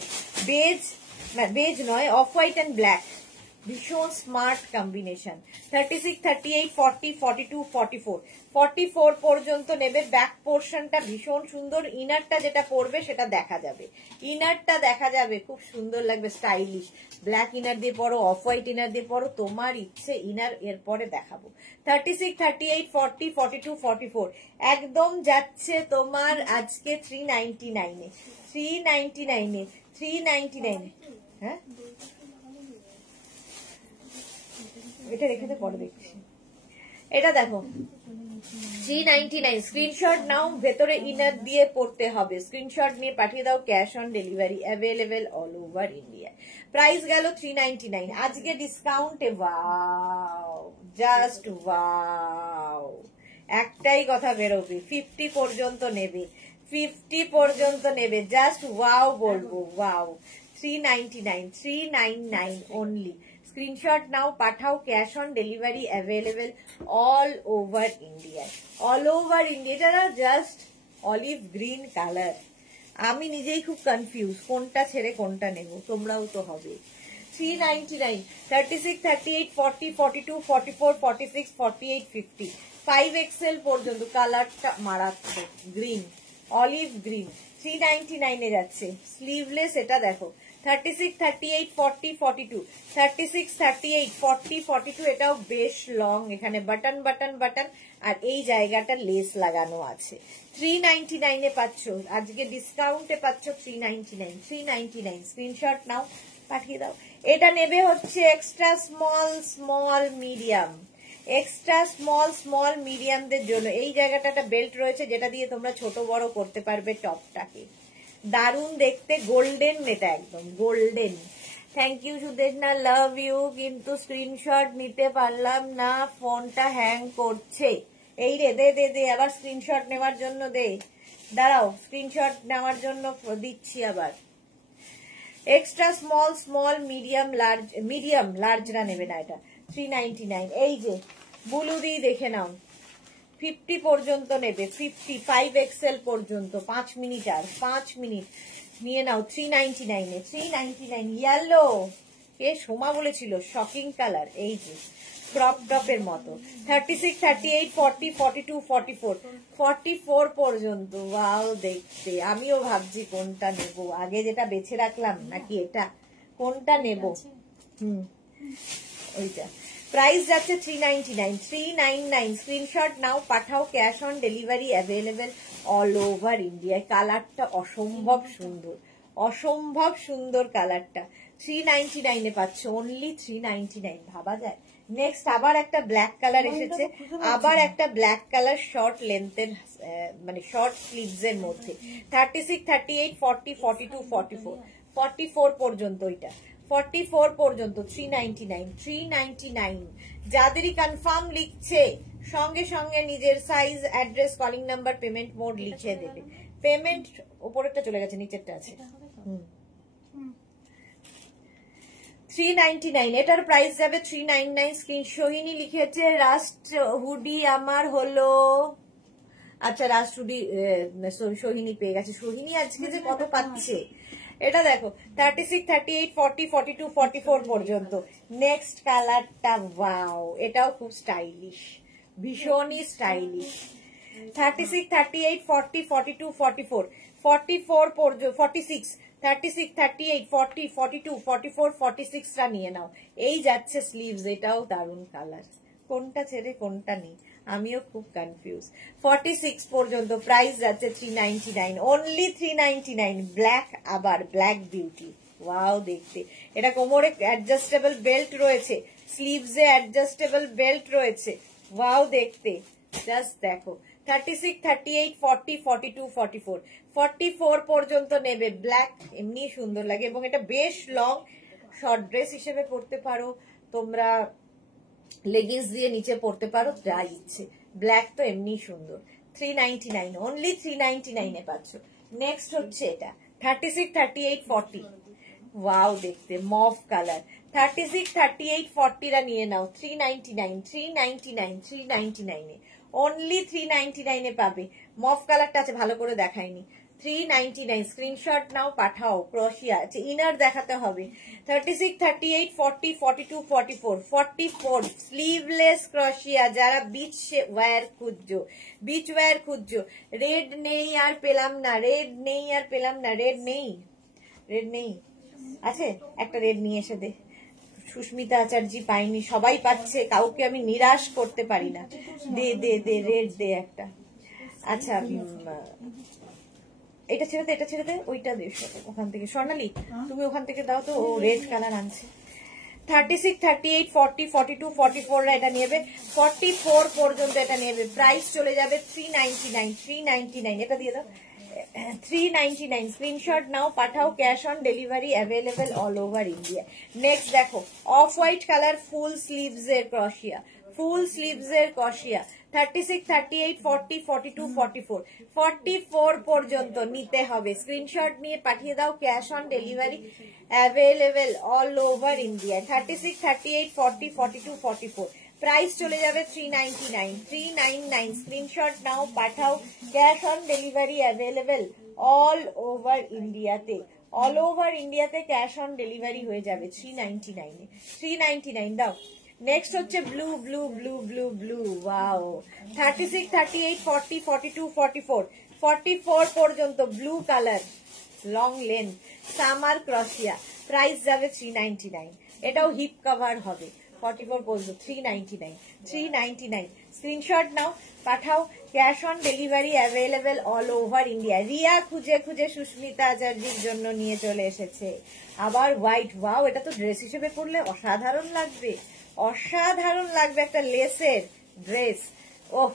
বেজ বেজ নয়, অফ হোয়াইট অ্যান্ড ব্ল্যাক, ভীষণ স্মার্ট কম্বিনেশন। 36, 38, 40, 42, 44, 44 পর্যন্ত নেবে। ব্যাক পোর্শনটা ভীষণ সুন্দর, ইনারটা যেটা পরবে সেটা দেখা যাবে, ইনারটা দেখা যাবে, খুব সুন্দর লাগবে, স্টাইলিশ। ব্ল্যাক ইনার দিয়ে পরো, অফ হোয়াইট ইনার দিয়ে পরো, তোমার ইচ্ছে। ইনার এরপরে দেখাবো। 36, 38, 40, 42, 44 একদম যাচ্ছে তোমার আজকে 399 এ, 399 এ, 399 এ। হ্যাঁ এটা রেখে দে, পরে দেখছি। এটা দেখো 399। স্ক্রিনশট নাও, ভেতরে ইনার দিয়ে পড়তে হবে। স্ক্রিনশট নিয়ে পাঠিয়ে দাও, cash on delivery available all over India. Price গেল 399। আজকে ডিসকাউন্টে ওয়াও, জাস্ট ওয়াও, একটাই কথা বেরোবে, 50 পর্যন্ত নেবে, 50 পর্যন্ত নেবে, জাস্ট ওয়াও বলবো, ওয়াও। 399, 399 অনলি। স্ক্রিনশট নাও পাঠাও, cash on delivery available all over India, all over India. এটা জাস্ট অলিভ গ্রিন কালার, আমি নিজেই খুব কনফিউজ কোনটা ছেড়ে কোনটা নেব, তোমরাও তো হবে। 399, 36, 38, 40, 42, 44, 46, 48, 50, 5XL পর্যন্ত। কালারটা মারাত্মক, গ্রিন, অলিভ গ্রিন। 399 এ যাচ্ছে। স্লিভলেস, এটা দেখো 36, 38, 40, 42, 36, 38, 40, 42 এটাও বেশ লং, এখানে বাটন বাটন বাটন আর এই জায়গাটা লেস লাগানো আছে। 399 এ পাচ্ছ, আজকে ডিসকাউন্টে পাচ্ছ 399, 399। স্ক্রিনশট নাও, পাঠিয়ে দাও। এটা নেবে হচ্ছে extra small small medium, extra small small মিডিয়ামদের জন্য। এই জায়গাটা একটা বেল্ট রয়েছে যেটা দিয়ে তোমরা ছোট বড় করতে পারবে টপটাকে, দারুণ দেখতে, গোল্ডেন, এটা একদম golden. Thank you Sudeshna, love you. কিন্তু স্ক্রিনশট নিতে পারলাম না, ফোনটা হ্যাং করছে। এই রে, দে দে দে, আবার স্ক্রিনশট নেওয়ার জন্য দে, দাঁড়াও, স্ক্রিনশট নেওয়ার জন্য দিচ্ছি আবার। Extra small small medium large, medium লার্জরা নেবে না, এটা 399। এই যে বুলু দিয়ে দেখে নাও, 50 পর্যন্ত নেবে, 50, 5XL পর্যন্ত। 5 মিনিট আর 5 মিনিট নিয়ে নাও। 399 এ, 399। ইয়েলো, কে সোমা বলেছিল, শকিং কালার, এই যে ক্রপ টপের মতো। 36, 38, 40, 42, 44, 44 পর্যন্ত। ওয়াও দেখতে, আমিও ভাবছি কোনটা নেব, আগে যেটা বেছে রাখলাম নাকি এটা, কোনটা নেব। ওইটা। প্রাইস যাচ্ছে 399, 399। স্ক্রিনশট নাও পাঠাও, cash on delivery available all over ইন্ডিয়ায়। কালারটা অসম্ভব সুন্দর, অসম্ভব সুন্দর কালারটা। 399 এ পাচ্ছ, অনলি 399, ভাবা যায়। নেক্সট আবার একটা ব্ল্যাক কালার এসেছে, আবার একটা ব্ল্যাক কালার শর্ট লেন্থের, মানে শর্ট স্লিভস এর মধ্যে। 36, 38, 40, 42, 44, 44 পর্যন্ত। ওইটা 44 পর্যন্ত। 399, 399। যাদেরই কনফার্ম লিখছে সঙ্গে সঙ্গে নিজের size, address, calling number, payment mode লিখে দেবে। পেমেন্ট উপরেরটা চলে গেছে, নিচেরটা আছে। 399, এটার প্রাইস যাবে 399। স্ক্রিন সোহিনী লিখেছে রাস্ট হুডি আমার হলো, আচ্ছা রাস্ট হুডি সোহিনী পেয়ে গেছে। সোহিনী আজকে যে কত পাচ্ছে, এটা দেখো 36, 38, 40, 42, 44 পর্যন্ত। নেক্সট কালারটা ওয়াও, এটাও খুব স্টাইলিশ, ভীষণই স্টাইলিশ। 36, 38, 40, 42, 44, 44 পর্যন্ত, 46, 36, 38, 40, 42, 44, 46 টা নিয়ে নাও। এই যাচ্ছে স্লিভস, এটাও দারুণ কালার, কোনটা ছেড়ে কোনটা নেই আমিও খুব কনফিউজ। 46 পর্যন্ত। প্রাইস যাচ্ছে 399, অনলি 399। ব্ল্যাক, আবার ব্ল্যাক বিউটি, ওয়াও দেখতে। এটা কোমরে অ্যাডজাস্টেবল বেল্ট রয়েছে, স্লিভসে অ্যাডজাস্টেবল বেল্ট রয়েছে, ওয়াও দেখতে, জাস্ট দেখো। 36, 38, 40, 42, 44, 44 পর্যন্ত নেবে। ব্ল্যাক এমনি সুন্দর লাগে এবং এটা বেশ লং, শর্ট ড্রেস হিসেবে পরতে পারো তোমরা, লেগিংস দিয়ে নিচে পড়তে পারো, যা ইচ্ছে। ব্ল্যাক তো এমনি সুন্দর। 399, অনলি 399 এ পাচ্ছ। নেক্সট হচ্ছে এটা 36, 38, 40। ওয়াও, দেখতে মফ কালার। 36, 38, 40 রা নিয়ে নাও। 399, 399, 399 এ, অনলি 399 এ পাবে। মফ কালারটা আছে, ভালো করে দেখায়নি। 399, স্ক্রিনশট নাও, পাঠাও। ক্রোশিয়া আছে, ইনার দেখাতে হবে। 36, 38, 40, 42, 44, 44 স্লিভলেস ক্রোশিয়া। যারা বিচ ওয়্যার খুঁজছো, বিচ ওয়্যার খুঁজছো, রেড নেই আর পেলাম না, রেড নেই আর পেলাম না, রেড নেই, রেড নেই, আছে একটা রেড নিয়ে এসে দে। সুস্মিতা আচার্য পাইনি, সবাই পাচ্ছে, কাউকে আমি নিরাশ করতে পারি না। দে দে দে, রেড দে একটা। আচ্ছা, এটা ছেড়ে দে, এটা ছেড়ে দে, ওইটা দে ওখান থেকে। স্বর্ণালী, তুমি ওখান থেকে দাও তো, ও রেড কালার আনছে। 36, 38, 40, 42, 44 এটা নেবে। 44 পর্যন্ত এটা নেবে। প্রাইস চলে যাবে 399, 399। এটা দিয়ে দাও, 399। স্ক্রিনশট নাও, পাঠাও। Cash on delivery available all over India. Next দেখো, off white colour, full sleeves এর ক্রোশিয়া, ফুল স্লিভস এর ক্রোশিয়া। 36, 38, 40, 42, 44, 44 পর্যন্ত নিতে হবে। স্ক্রিনশট নিয়ে পাঠিয়ে দাও। Cash on delivery available all over India. 36, 38, 40, 42, 44। Price চলে যাবে 399, 399। স্ক্রিনশট নাও, পাঠাও। Cash on delivery available all over ইন্ডিয়াতে, অল ওভার ইন্ডিয়াতে ক্যাশ অন ডেলিভারি হয়ে যাবে 399 এ। 399 দাও। নেক্সট হচ্ছে blue, blue, blue, blue, blue. Wow, 36, 38, 40, 42, 44, 44 পর্যন্ত blue colour, long length, summer ক্রোশিয়া। প্রাইস যাবে 399। এটাও হিপ কভার হবে। 44 পর্যন্ত 399, 399। স্ক্রিনশট নাও, পাঠাও। Cash on delivery available all over India. Riya খুঁজে খুঁজে সুস্মিতা আচার্যের জন্য নিয়ে চলে এসেছে আবার হোয়াইট। ওয়াও, এটা তো ড্রেস হিসেবে পরলে অসাধারণ লাগবে, অসাধারণ লাগবে। একটা লেসের ড্রেস। ওহ,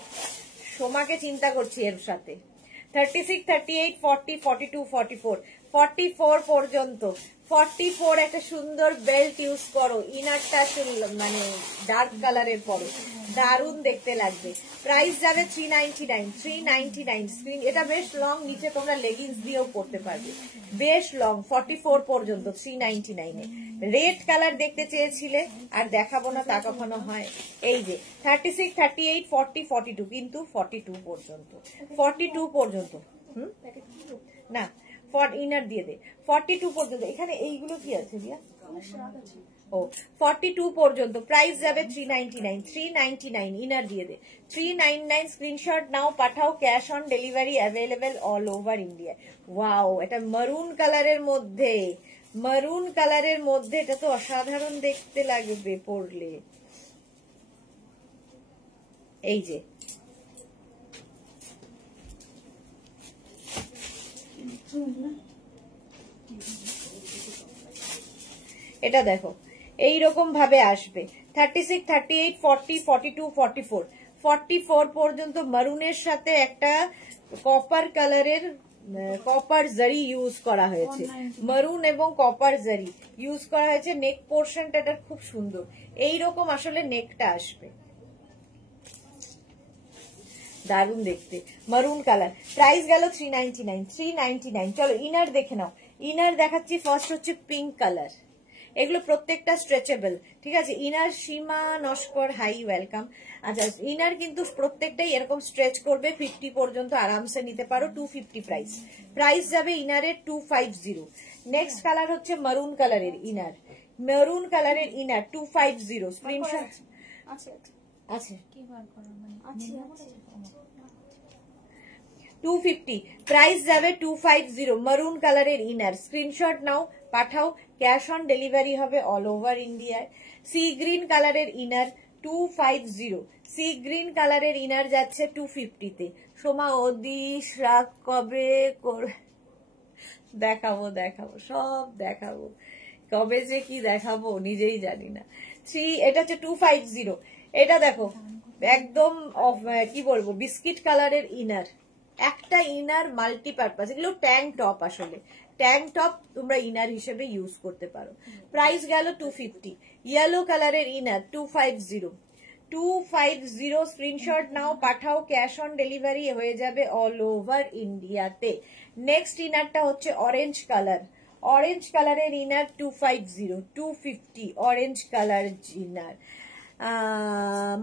সোমাকে চিন্তা করছি এর সাথে। 36, 38, 40, 42, 44, 44 পর্যন্ত। 44 একটা সুন্দর বেল্ট ইউজ করো, ইনারটা মানে ডার্ক কালারের পরো, দারুণ দেখতে লাগবে। প্রাইস যাবে 399, 399। স্ক্রিন, এটা বেশ লং, নিচে তোমরা লেগিংস দিয়েও পরতে পারবে, বেশ লং। 44 পর্যন্ত 399 এ। রেড কালার দেখতে চেয়েছিলে, আর দেখাবো না তা কখনো হয়। এই যে 36, 38, 40, 42, কিন্তু 42 পর্যন্ত, 42 পর্যন্ত। না, ইনার দিয়ে দে। 42 পর্যন্ত। এখানে এইগুলো কি আছে দিয়া? ও, 42 পর্যন্ত। প্রাইস যাবে 399, 399। ইনার দিয়ে দে। 399। স্ক্রিনশট নাও, পাঠাও। Cash on delivery available all over India. Wow, এটা মারুন কালারের মধ্যে, মারুন কালারের মধ্যে। এটা তো অসাধারণ দেখতে লাগবে পরলে। এই যে এটা দেখো, এইরকম ভাবে আসবে। 36, 38, 40, 42, 44, 44 পর্যন্ত মারুনের সাথে একটা কপার কালারের, কপার জারি ইউজ করা হয়েছে। মারুন এবং কপার জারি ইউজ করা হয়েছে। নেক পোর্শনটা এটা খুব সুন্দর, এইরকম আসলে নেকটা আসবে, দারুন দেখতে, মারুন কালার। প্রাইস গেল 399, 399। চলো ইনার দেখে নাও। ইনার দেখাচ্ছি। ফার্স্ট হচ্ছে পিঙ্ক কালার। এগুলো প্রত্যেকটা স্ট্রেচেবল, ঠিক আছে। ইনার সীমা নস্কর, হাই ওয়েলকাম। আচ্ছা, ইনার কিন্তু প্রত্যেকটাই এরকম স্ট্রেচ করবে, 50 পর্যন্ত আরামসে নিতে পারো। 250 প্রাইস। প্রাইস যাবে ইনারের 250। নেক্সট কালার হচ্ছে মারুন কালারের ইনার, মারুন কালারের ইনার 250। স্ক্রিনশট আছে, আছে, কি বার করা মানে আছে, আছে 250। প্রাইস যাবে 250। মারুন কালারের ইনার। স্ক্রিনশট নাও, পাঠাও। ক্যাশ অন ডেলিভারি হবে অল ওভার ইন্ডিয়ায়। সি গ্রিন কালারের ইনার 250। সি গ্রিন কালারের ইনার যাচ্ছে 250 তে। সোমা ওদিশ রাগ কবে দেখাবো, দেখাবো, সব দেখাবো, কবে যে কি দেখাবো নিজেই জানি না। এটা হচ্ছে 250। এটা দেখো, একদম কি বলবো, বিস্কিট কালারের ইনার। একটা ইনার মাল্টিপারপাস, এগুলো ট্যাঙ্ক টপ। আসলে ট্যাঙ্ক টপ তোমরা ইনার হিসেবে ইউজ করতে পারো। প্রাইস গেল 250। ইয়েলো কালারের ইনার 250। 250 স্ক্রিনশট নাও, পাঠাও, ক্যাশ অন ডেলিভারি হয়ে যাবে অল ওভার ইন্ডিয়াতে। নেক্সট ইনারটা হচ্ছে অরেঞ্জ কালার, অরেঞ্জ কালারের inner 250 orange colour inner.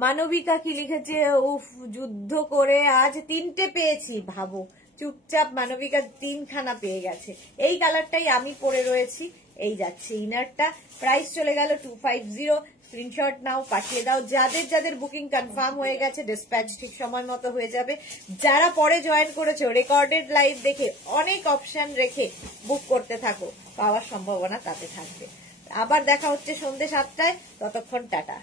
Manabika কি লিখেছে, উফ যুদ্ধ করে আজ 3টে পেয়েছি, ভাবো চুপচাপ মানবিকা 3খানা পেয়ে গেছে। এই কালারটাই আমি পরে রয়েছি, এই যাচ্ছে ইনারটা, প্রাইস চলে গেল 250। স্ক্রিনশট নাও, পাঠিয়ে দাও। যাদের যাদের বুকিং কনফার্ম হয়ে গেছে, ডিসপ্যাচ ঠিক সময় মতো হয়ে যাবে। যারা পরে জয়েন করেছো, রেকর্ডেড লাইভ দেখে অনেক অপশন রেখে বুক করতে থাকো, পাওয়ার সম্ভাবনা তাতে থাকবে। আবার দেখা হচ্ছে সন্ধ্যে 7টায়, ততক্ষণ টাটা।